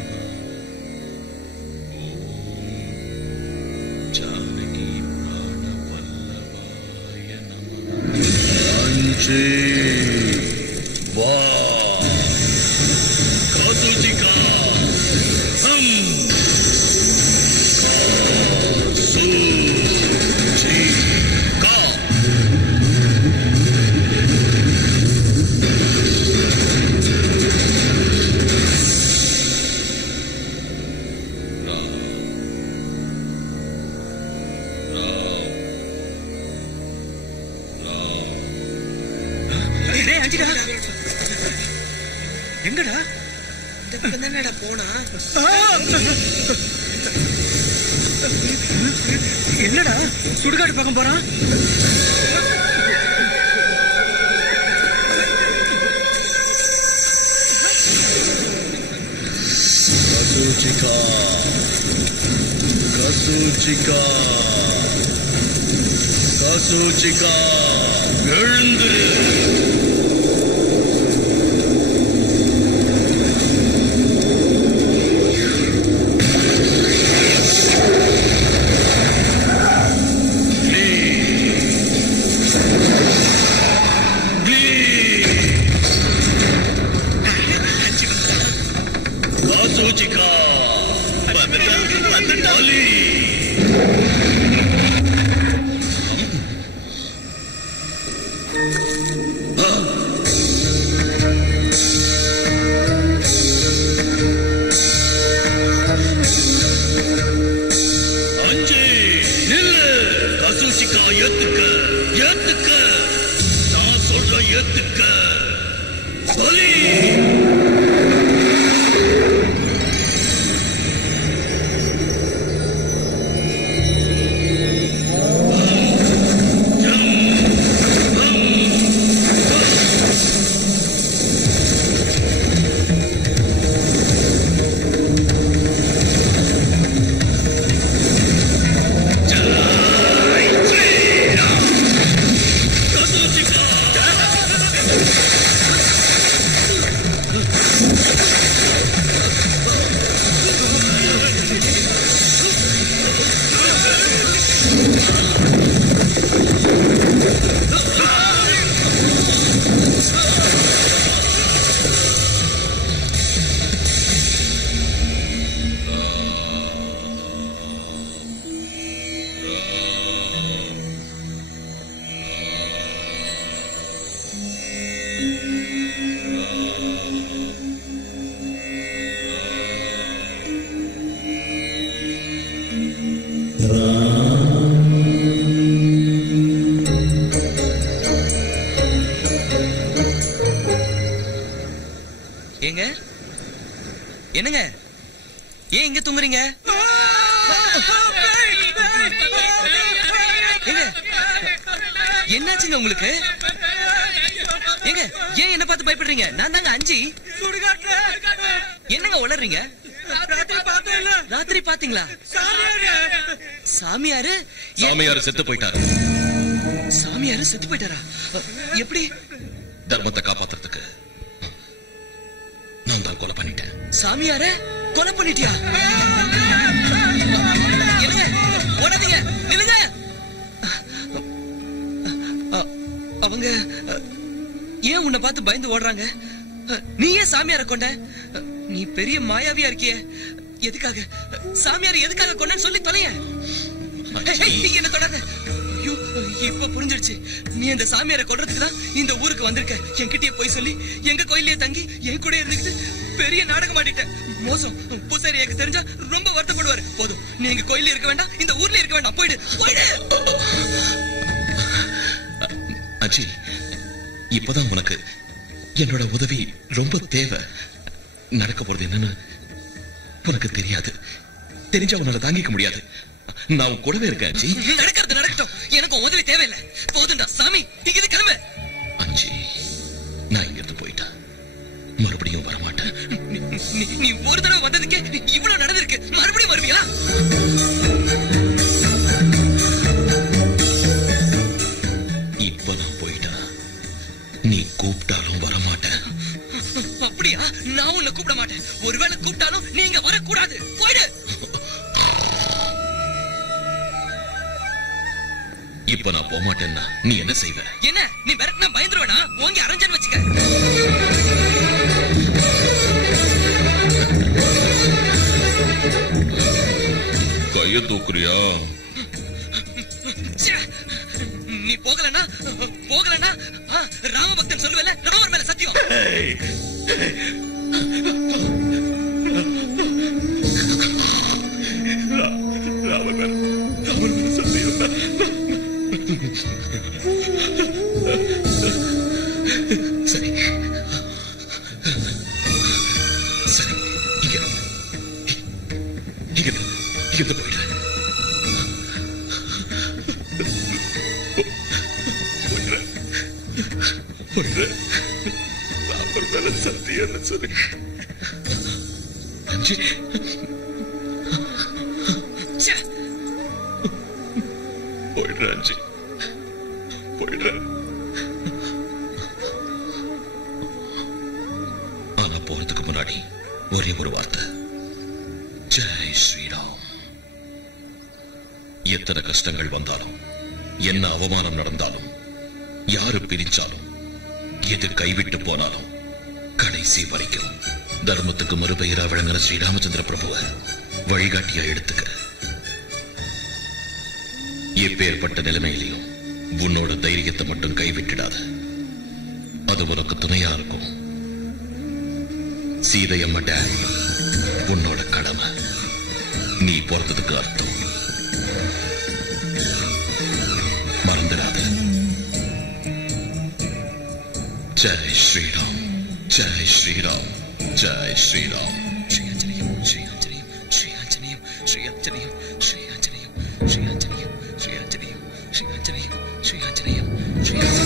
எங்கடா இந்த பக்கம் தானடா போனா என்னடா சுடுகாடு பக்கம் போறான் Kazuchika Kazuchika Kazuchika எழுந்திரு என்னங்க ஏன் இங்க தூங்குறீங்க? என்னாச்சுங்க உங்களுக்கு? ஏங்க ஏன் என்ன பார்த்து பயப்படுறீங்க? நான் தாங்க அஞ்சி. என்னங்க உளறீங்க? ராத்திரி பாத்தீங்களா? சாமியாரு செத்து போயிட்டாரு. சாமியாரு செத்து போயிட்டாரா? எப்படி? தர்மத்தை காப்பாத்துறதுக்கு நான் தான் கொலை பண்ணிட்டேன். சாமியார கொலை பண்ணிட்டியா? என்னங்க ஓடாதீங்க, நில்லுங்க. அவங்க ஏன் உன்னை பார்த்து பயந்து ஓடுறாங்க? நீ ஏன் சாமியார கொண்ட? நீ பெரிய மாயாவியா இருக்கிய. எதுக்காக சாமியார் எதுக்காக கொண்டன்னு சொல்லி தொலைய. என்ன தொடர்ந்து இப்ப புரிஞ்சிடுச்சு. நீ அந்த சாமியாரை கொல்றதுக்கு தான் இந்த ஊருக்கு வந்திருக்க. என்கிட்டயே போய் சொல்லி எங்க கோயிலே தங்கி என் கூட இருந்துக்கிட்டு பெரிய நாடகம் ஆடிட்ட. மோசம். பூசாரி எனக்கு தெரிஞ்சா ரொம்ப வருத்தப்படுவாரு. போதும், நீ எங்க கோயில இருக்க வேண்டாம், இந்த ஊர்ல இருக்க வேண்டாம். போயிடு போயிடு. அஜி, இப்பதான் உனக்கு என்னோட உதவி ரொம்ப தேவை. நடக்க போறது என்னன்னு உனக்கு தெரியாது. தெரிஞ்சா உன்னால தாங்கிக்க முடியாது. நான் கூடவே இருக்கேன் அஞ்சி. நடக்கிறது நடக்கட்டும், எனக்கு உதவி தேவையில்லை. போதுண்டா சாமி, இங்கிருந்து கிளம்பு. அஞ்சி, நான் இங்கிருந்து போயிட்டேன், மறுபடியும் வரமாட்டேன். நீ ஒரு தடவை வந்ததுக்கே இவ்வளவு நடந்திருக்கு, மறுபடியும் வருவீங்களா? இப்பதான் போயிட்டேன், நீ கூப்பிட்டாலும் வரமாட்டேன். அப்படியா? நான் உன்னை கூப்பிட மாட்டேன். ஒருவேளை கூப்பிட்டாலும் நீங்க வரக்கூடாது. போயிடு. இப்ப நான் போமாட்டேன்னா நீ என்ன செய்வ? என்ன நீ விரட்டினா பயந்துருவேனா? ஓங்கி அரஞ்சன்னு வச்சுக்க. கைய தூக்குறியா? நீ போகலன்னா ராமபக்தன் சொல்லுவேல, ராமர் மேல சத்தியம். சரி சரி, இங்க போயிடு. ராமர் மேல சத்தியம் சொல்லி போயிடுற அஞ்சி, போயிடுற. ஆனா போறதுக்கு முன்னாடி ஒரே ஒரு வார்த்தை, ஜெய் ஸ்ரீராம். எத்தனை கஷ்டங்கள் வந்தாலும், என்ன அவமானம் நடந்தாலும், யாரு பிரிச்சாலும், எது கைவிட்டு போனாலும், கடைசி வரைக்கும் தர்மத்துக்கு மறுபெயரா விளங்கின ஸ்ரீராமச்சந்திர பிரபுவ வழிகாட்டியா எடுத்துக்க. எப்பேற்பட்ட நிலைமையிலையும் உன்னோட தைரியத்தை மட்டும் கைவிட்டுடாத. அது உனக்கு துணையா இருக்கும். சீதையம்ம டேம் உன்னோட கடமை. நீ பிறந்ததுக்கு அர்த்தம். மறந்துடாத. ஜெய் ஸ்ரீராம், ஜெய் ஸ்ரீராம், ஜெய் ஸ்ரீராம். ஸ்ரீ ஆஞ்சநேயம், ஸ்ரீ ஆஞ்சநேயம், ஸ்ரீ ஆஞ்சநேயம், ஸ்ரீ ஆஞ்சநேயம், ஸ்ரீ ஆஞ்சநேயம், ஸ்ரீ ஆஞ்சநேயம், ஸ்ரீ ஆஞ்சநேயம், ஸ்ரீ ஆஞ்சநேயம், ஸ்ரீ ஆஞ்சநேயம், ஸ்ரீ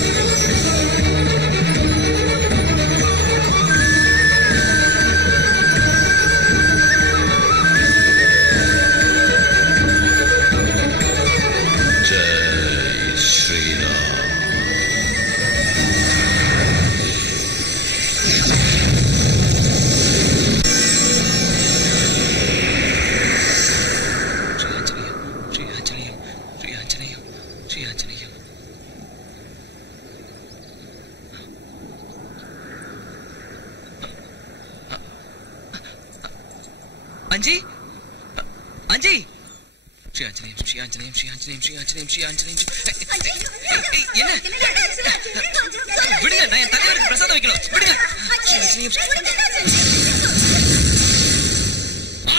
அஞ்சி, அஞ்சி. ஸ்ரீ ஆஞ்சநேயம், ஸ்ரீ ஆஞ்சநேயம், ஸ்ரீ ஆஞ்சநேயம், ஸ்ரீ ஆஞ்சநேயம், ஸ்ரீ ஆஞ்சநேயம். என்ன விடுங்க, நான் என் தலைவருக்கு பிரசாதம் வைக்கணும். விடுங்க.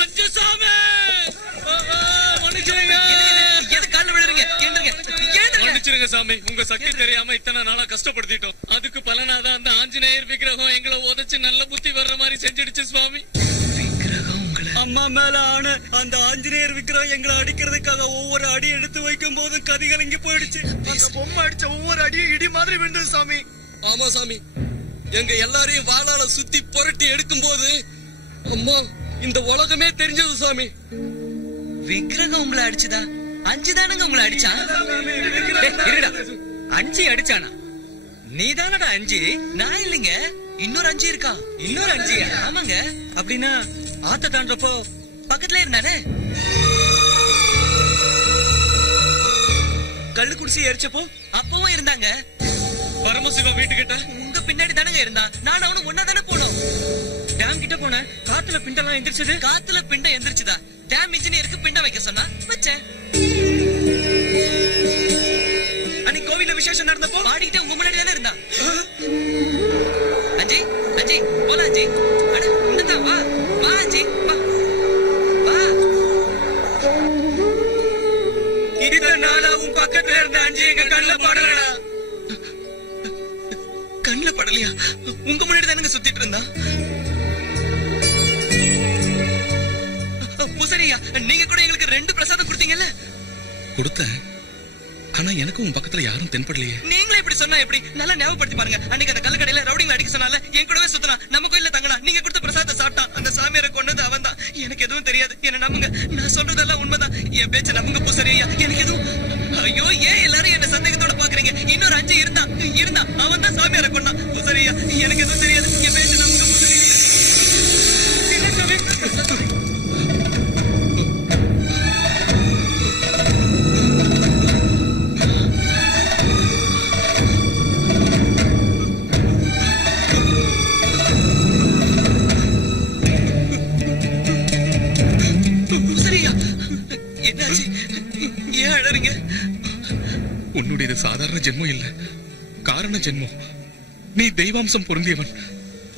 அஞ்சு சாமி, எது காலில் விழுறீங்க? மன்னிச்சிருங்க சாமி, உங்க சக்தி தெரியாம இத்தனை நாளா கஷ்டப்படுத்திட்டோம். அதுக்கு பலனாதான் அந்த ஆஞ்சநேயர் விக்கிரகம் எங்களை உதச்சு நல்ல புத்தி வர்ற மாதிரி செஞ்சிடுச்சு சுவாமி. அம்மா மேல ஆன அந்த ஆஞ்சநேயர் விக்கிரம் எங்களை அடிக்கிறதுக்காக ஒவ்வொரு அடி எடுத்து வைக்கும் போது கதிகலங்கி போயிடுச்சு. அந்த பொம்மை அடிச்ச ஒவ்வொரு அடியும் இடி மாதிரி விழுந்தது சாமி. ஆமா சாமி, எங்க எல்லாரையும் வாளால சுத்தி புரட்டி எடுக்கும் போது அம்மா இந்த உலகமே தெரிஞ்சது சாமி. விக்கிரகம் உங்களை அடிச்சுதா? 5 தானங்க உங்களை அடிச்சா? இருடா, 5 அடிச்சானா? நீ தானடா 5? நான் இல்லைங்க, இன்னொரு 5 இருக்கா. இன்னொரு 5? ஆமாங்க. அப்படின்னா ஆத்த தாண்டப்போ பக்கத்துல இருந்தானே. கள்ளு குடிச்சு எரிச்சப்போ அப்பவும் இருந்தாங்க. பரமசிவ வீட்டுக்கிட்ட உங்க பின்னாடி தானங்க இருந்தா. நான் அவனு ஒன்னா தானே போனோம். டேம் கிட்ட போன காத்துல பிண்டெல்லாம் எந்திரிச்சது. காத்துல பிண்டம் எந்திரிச்சுதா? டேம் இன்ஜினியருக்கு பிண்டம் வைக்க சொன்னா வச்சேன். அன்னைக்கு கோவில்ல விசேஷம் நடந்தப்போ பாடிக்கிட்டே உங்க முன்னாடி தானே இருந்தா. அஜி அஜி போல அஜி. அட இந்ததான் வா வா அஜி வா வா. இத்தனை நாளா உன் பக்கத்துல இருந்த அஜி எங்க கண்ணுல படலடா. கண்ணுல படலையா? உங்க முன்னாடி தானங்க சுத்திட்டு இருந்தா. பூசரியா, நீங்க கூட எங்களுக்கு 2 பிரசாதம் கொடுத்தீங்கல்ல? கொடுத்தேன். ஆனா எனக்கு உன் பக்கத்துல யாரும் தென்படலையே. நீங்களே இப்படி சொன்னா எப்படி? நல்லா ஞாபகப்படுத்தி பாருங்க. அன்னைக்கு அந்த கல்லுக்கடையில ரவுடிங்களை அடிக்க சொன்னால என் கூடவே சுத்தனா. நம்ம கோயில்ல தங்கனா. நீங்க கொடுத்த பிரசாதத்தை சாப்பிட்டான். அந்த சாமியாரை கொண்டது அவன் தான். எனக்கு எதுவும் தெரியாது. என்ன நம்புங்க, நான் சொல்றதெல்லாம் உண்மைதான். என் பேச்ச நம்புங்க பூசரியா. எனக்கு எதுவும். ஐயோ, ஏன் எல்லாரும் என்ன சந்தேகத்தோட பாக்குறீங்க? இன்னொரு 5 இருந்தா அவன் தான் சாமியாரை கொண்டான். பூசரியா, எனக்கு எதுவும் தெரியாது. என் பேச்ச நம்புங்க பூசரியா. உன்னுடைய சாதாரண ஜென்மம் இல்ல, காரண ஜென்மம். நீ தெய்வாம்சம் பொருந்தியவன்.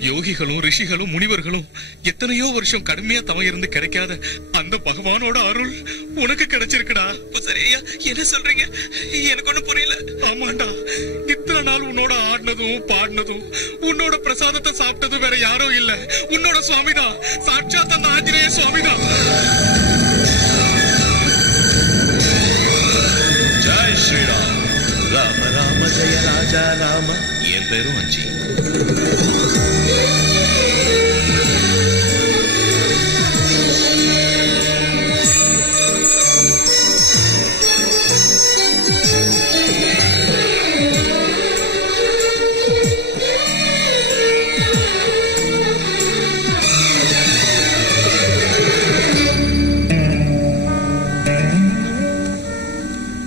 யோகிகளும் ரிஷிகளும் முனிவர்களும் எத்தனையோ வருஷம் கடுமையா தவம் இருந்து கிடைக்காத அந்த பகவானோட அருள் உனக்கு கிடைச்சிருக்குடா. சரியா, என்ன சொல்றீங்க? எனக்கு ஒண்ணு புரியல. ஆமாண்டா, இத்தனை நாள் உன்னோட ஆடினதும் பாடினதும் உன்னோட பிரசாதத்தை சாப்பிட்டதும் வேற யாரும் இல்ல, உன்னோட சுவாமிதான். சாட்சாத் அந்த ஆஞ்சநேய சுவாமிதான். ஜெய் ஸ்ரீராம். ராம ராம ஜெய ராஜா ராம. என் பேரும் அஞ்சி.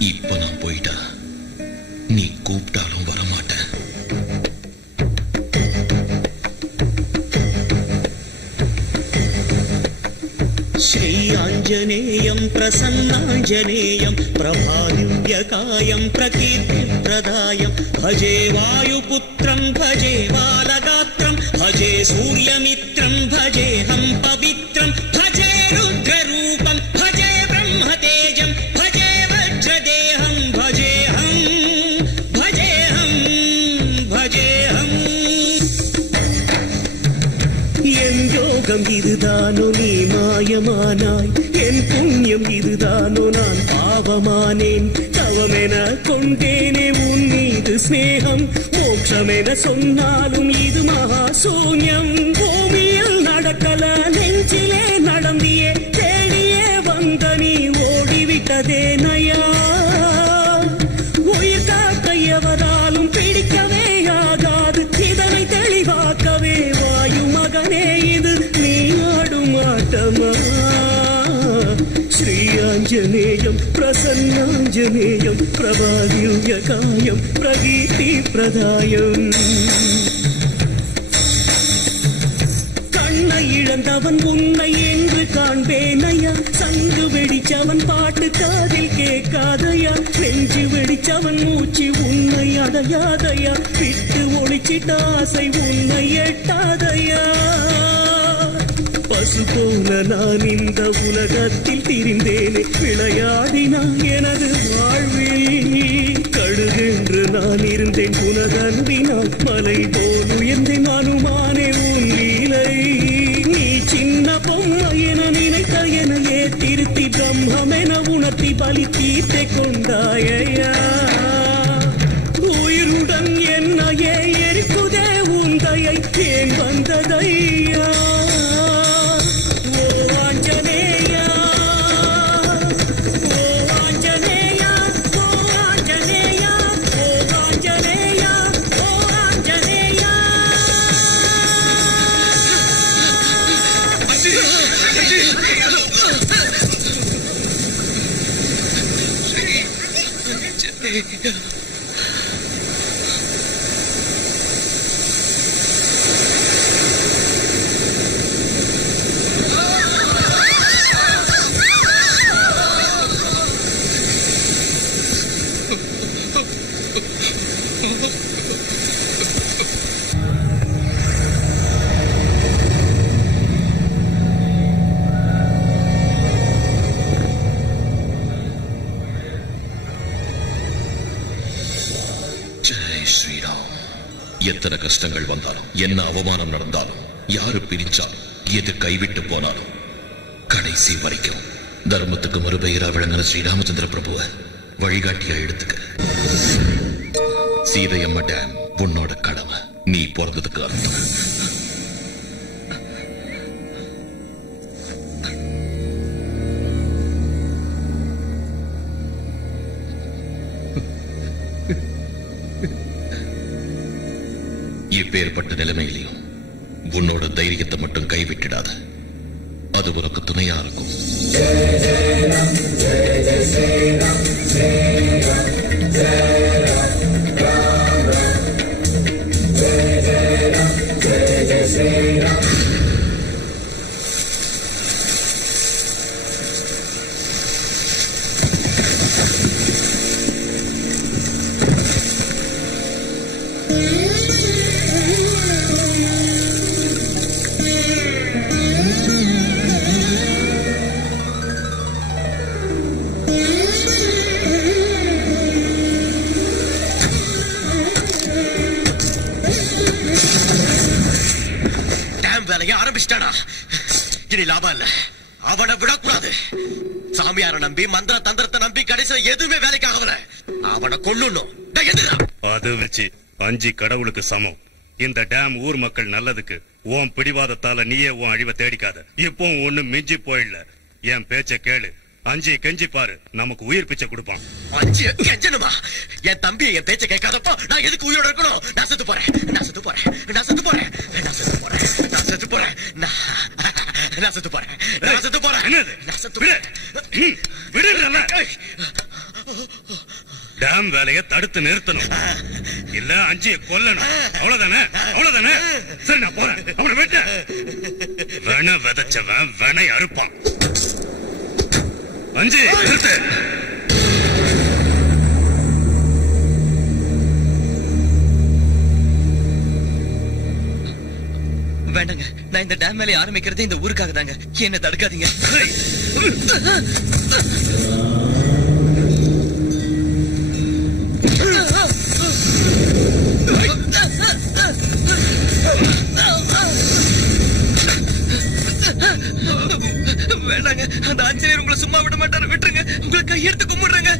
இப்ப நான் போயிட்டா நீ கூப்பிட்டாலும் வரமாட்டேன். श्री आञ्जनेयं प्रसन्नाञ्जनेयं प्रभादिव्यकायं प्रकीर्तिप्रदायं भजे वायुपुत्रं भजे बालगात्रं भजे सूर्यमित्रं भजेऽहं पवित्रं भजे रुद्ररूपं भजे ब्रह्मतेजं भजे वज्रदेहं भजेऽहं என் யோகம் இதுதானோ நீ மாயமானாய், என் புண்ணியம் இதுதானோ நான் பாவமானேன். தவமென கொண்டேனே உன் மீது ஸ்நேகம், மோட்சமென சொன்னாலும் இது மகா சூன்யம். பூமியில் நடக்கல நெஞ்சிலே நடந்தியே, தேடியே வந்த நீ ஓடிவிட்டதே நயா. உயிர் காக்க எவராலும் பிடிக்கவே ஆகாது, இதனை தெளிவாக்கவே வாயு மகனே இது நீ ஆடும் ஆட்டமா. ஸ்ரீ ஆஞ்சநேயம் பிரசன்னாஞ்சநேயம் பிரபாதிவ்யகாயம் பிரகீர்த்தி பிரதாயம். கண்ணை இழந்தவன் உன்னை என்று காண்பேனையா, சங்கு வெடிச்சவன் பாட்டு காதில் கேட்காதையா, நெஞ்சு வெடிச்சவன் மூச்சு உன்னை அடையாதையா, விட்டு ஒளிச்சிட்ட ஆசை உன்னை எட்டாதையா. பசு போல நான் இந்த உலகத்தில் திரிந்தேனே, விளையாடினான் எனது வாழ்வில். கழுகென்று நான் இருந்தேன் உனதன்பினால், மலை போல் உயர்ந்தேன் அனுமானே உன் லீலை. நீ சின்ன பொம்மையென நினைத்த எனையே திருத்தி பிரம்மென உணர்த்தி பலி தீர்த்தை கொண்டாயா உயிருடன் என்னையே எரிக்குதே உந்தையை ஏன் வந்ததையா ஓ ஆஞ்சநேயா ஓ ஆஞ்சநேயா ஓ ஆஞ்சநேயா ஓ ஆஞ்சநேயா ஓ ஆஞ்சநேயா எத்தனை கஷ்டங்கள் வந்தாலும் என்ன அவமானம் நடந்தாலும் யாரு பிரிஞ்சாலும் எது கைவிட்டு போனாலும் கடைசி வரைக்கும் தர்மத்துக்கு மறுபெயரா விளங்கின ஸ்ரீராமச்சந்திர பிரபுவ வழிகாட்டியா எடுத்துக்க. சீதையம்மா டேம் உன்னோட கடமை. நீ பிறந்ததுக்கு அர்த்தம். இப்பேற்பட்ட நிலைமையிலையும் உன்னோட தைரியத்தை மட்டும் கைவிட்டுடாத. அது உனக்கு துணையா இருக்கும். ஆரம்பிச்சிட்டானா? இனி லாபம் இல்ல. அவனை விடக்கூடாது. சாமியார நம்பி மந்திர தந்திரத்தை நம்பி கடைசியில் எதுவுமே வேலைக்கு ஆகல. அவனை கொல்லணும். அது வச்சு 5 கடவுளுக்கு சமம். இந்த டேம் ஊர் மக்கள் நல்லதுக்கு. உன் பிடிவாதத்தால நீயே உன் அழிவை தேடிக்காத. இப்போ ஒண்ணு மிஞ்சி போயிடல. என் பேச்ச கேளு. 5 கெஞ்சி பாரு, நமக்கு உயிர் பிச்சை கொடுப்பான். 5 கெஞ்சணுமா? என் தம்பி என் பேச்ச கேட்காதப்போ நான் எதுக்கு உயிரோட இருக்கணும்? நான் செத்து போறேன். நான் செத்து போறேன். நான் செத்து போறேன். நான் செத்து போறேன். நான் செத்து போறேன். நான் செத்து போறேன். நான் செத்து போறேன். நான் செத்து போறேன். டேம் வேலையை தடுத்து நிறுத்தணும். இல்ல 5 கொல்லணும். அவ்வளவுதானே? அவ்வளவுதானே? சரி, நான் போறேன். அவனை விட்டு வென விதைச்சவன் வெனை அறுப்பான். 5 நிறுத்து. வேண்டாங்க. நான் இந்த டேம் வேலையை ஆரம்பிக்கிறதே இந்த ஊருக்காக தாங்க. என்ன தடுக்காதீங்க. வேண்டாங்க. அந்த ஆஞ்சநேயர் உங்களை சும்மா விட மாட்டாரு. விட்டுருங்க. உங்களை கையெடுத்து கும்பிடுறேங்க.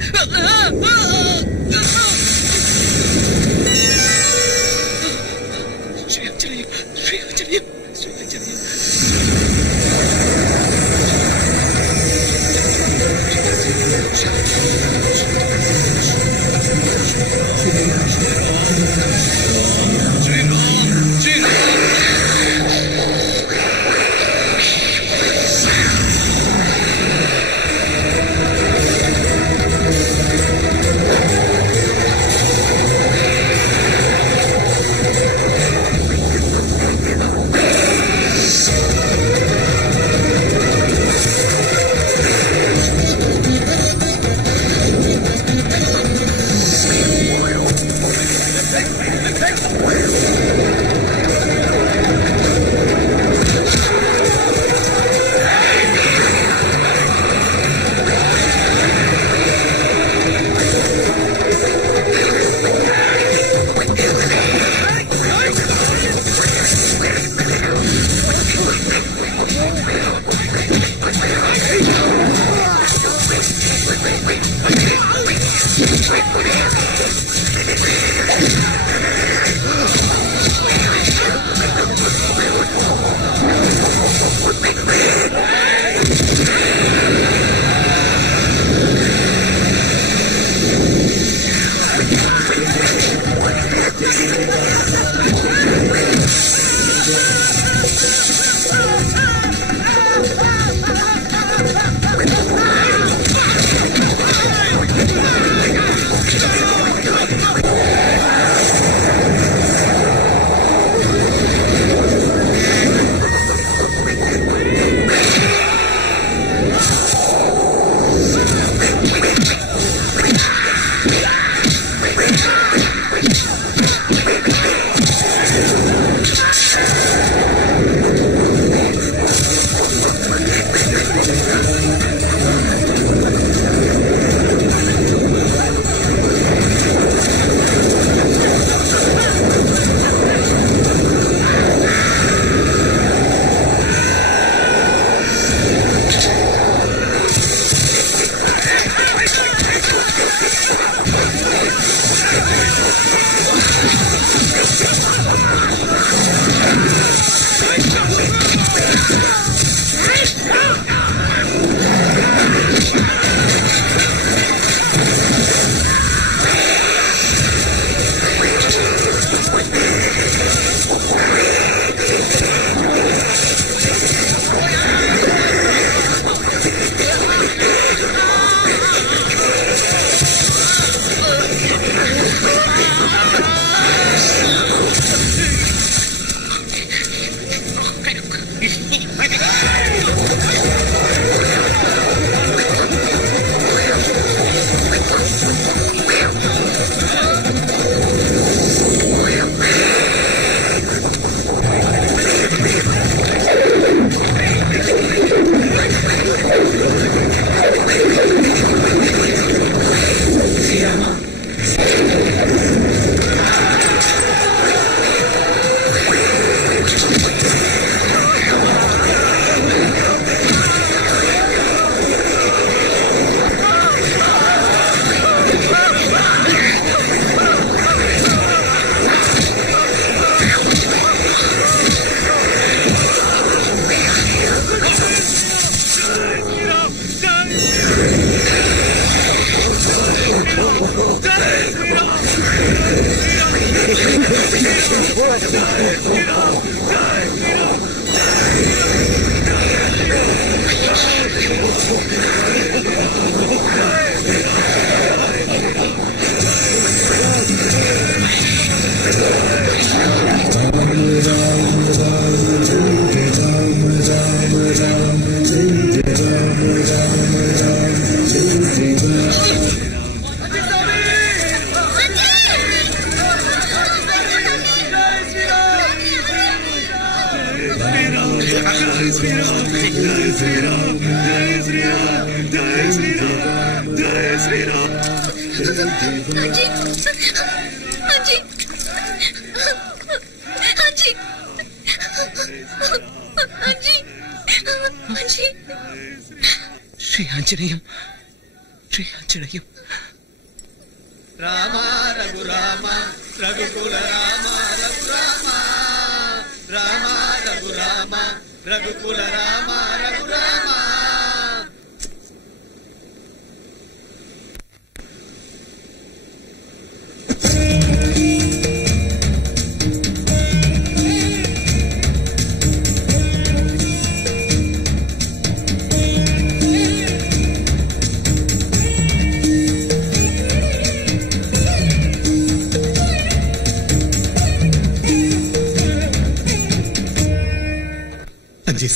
रामा रघुरामा रघुकुल रामा रघुरामा रामा रघुरामा रघुकुल रामा रघुरामा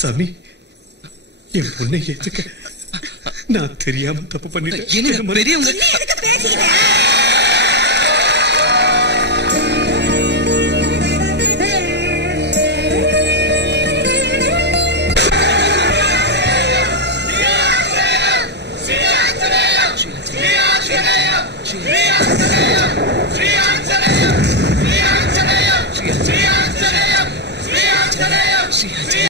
சாமி என் பொண்ணை ஏத்துக்க நான் தெரியாம தப்பு பண்ணிட்டேன். பெரியவங்க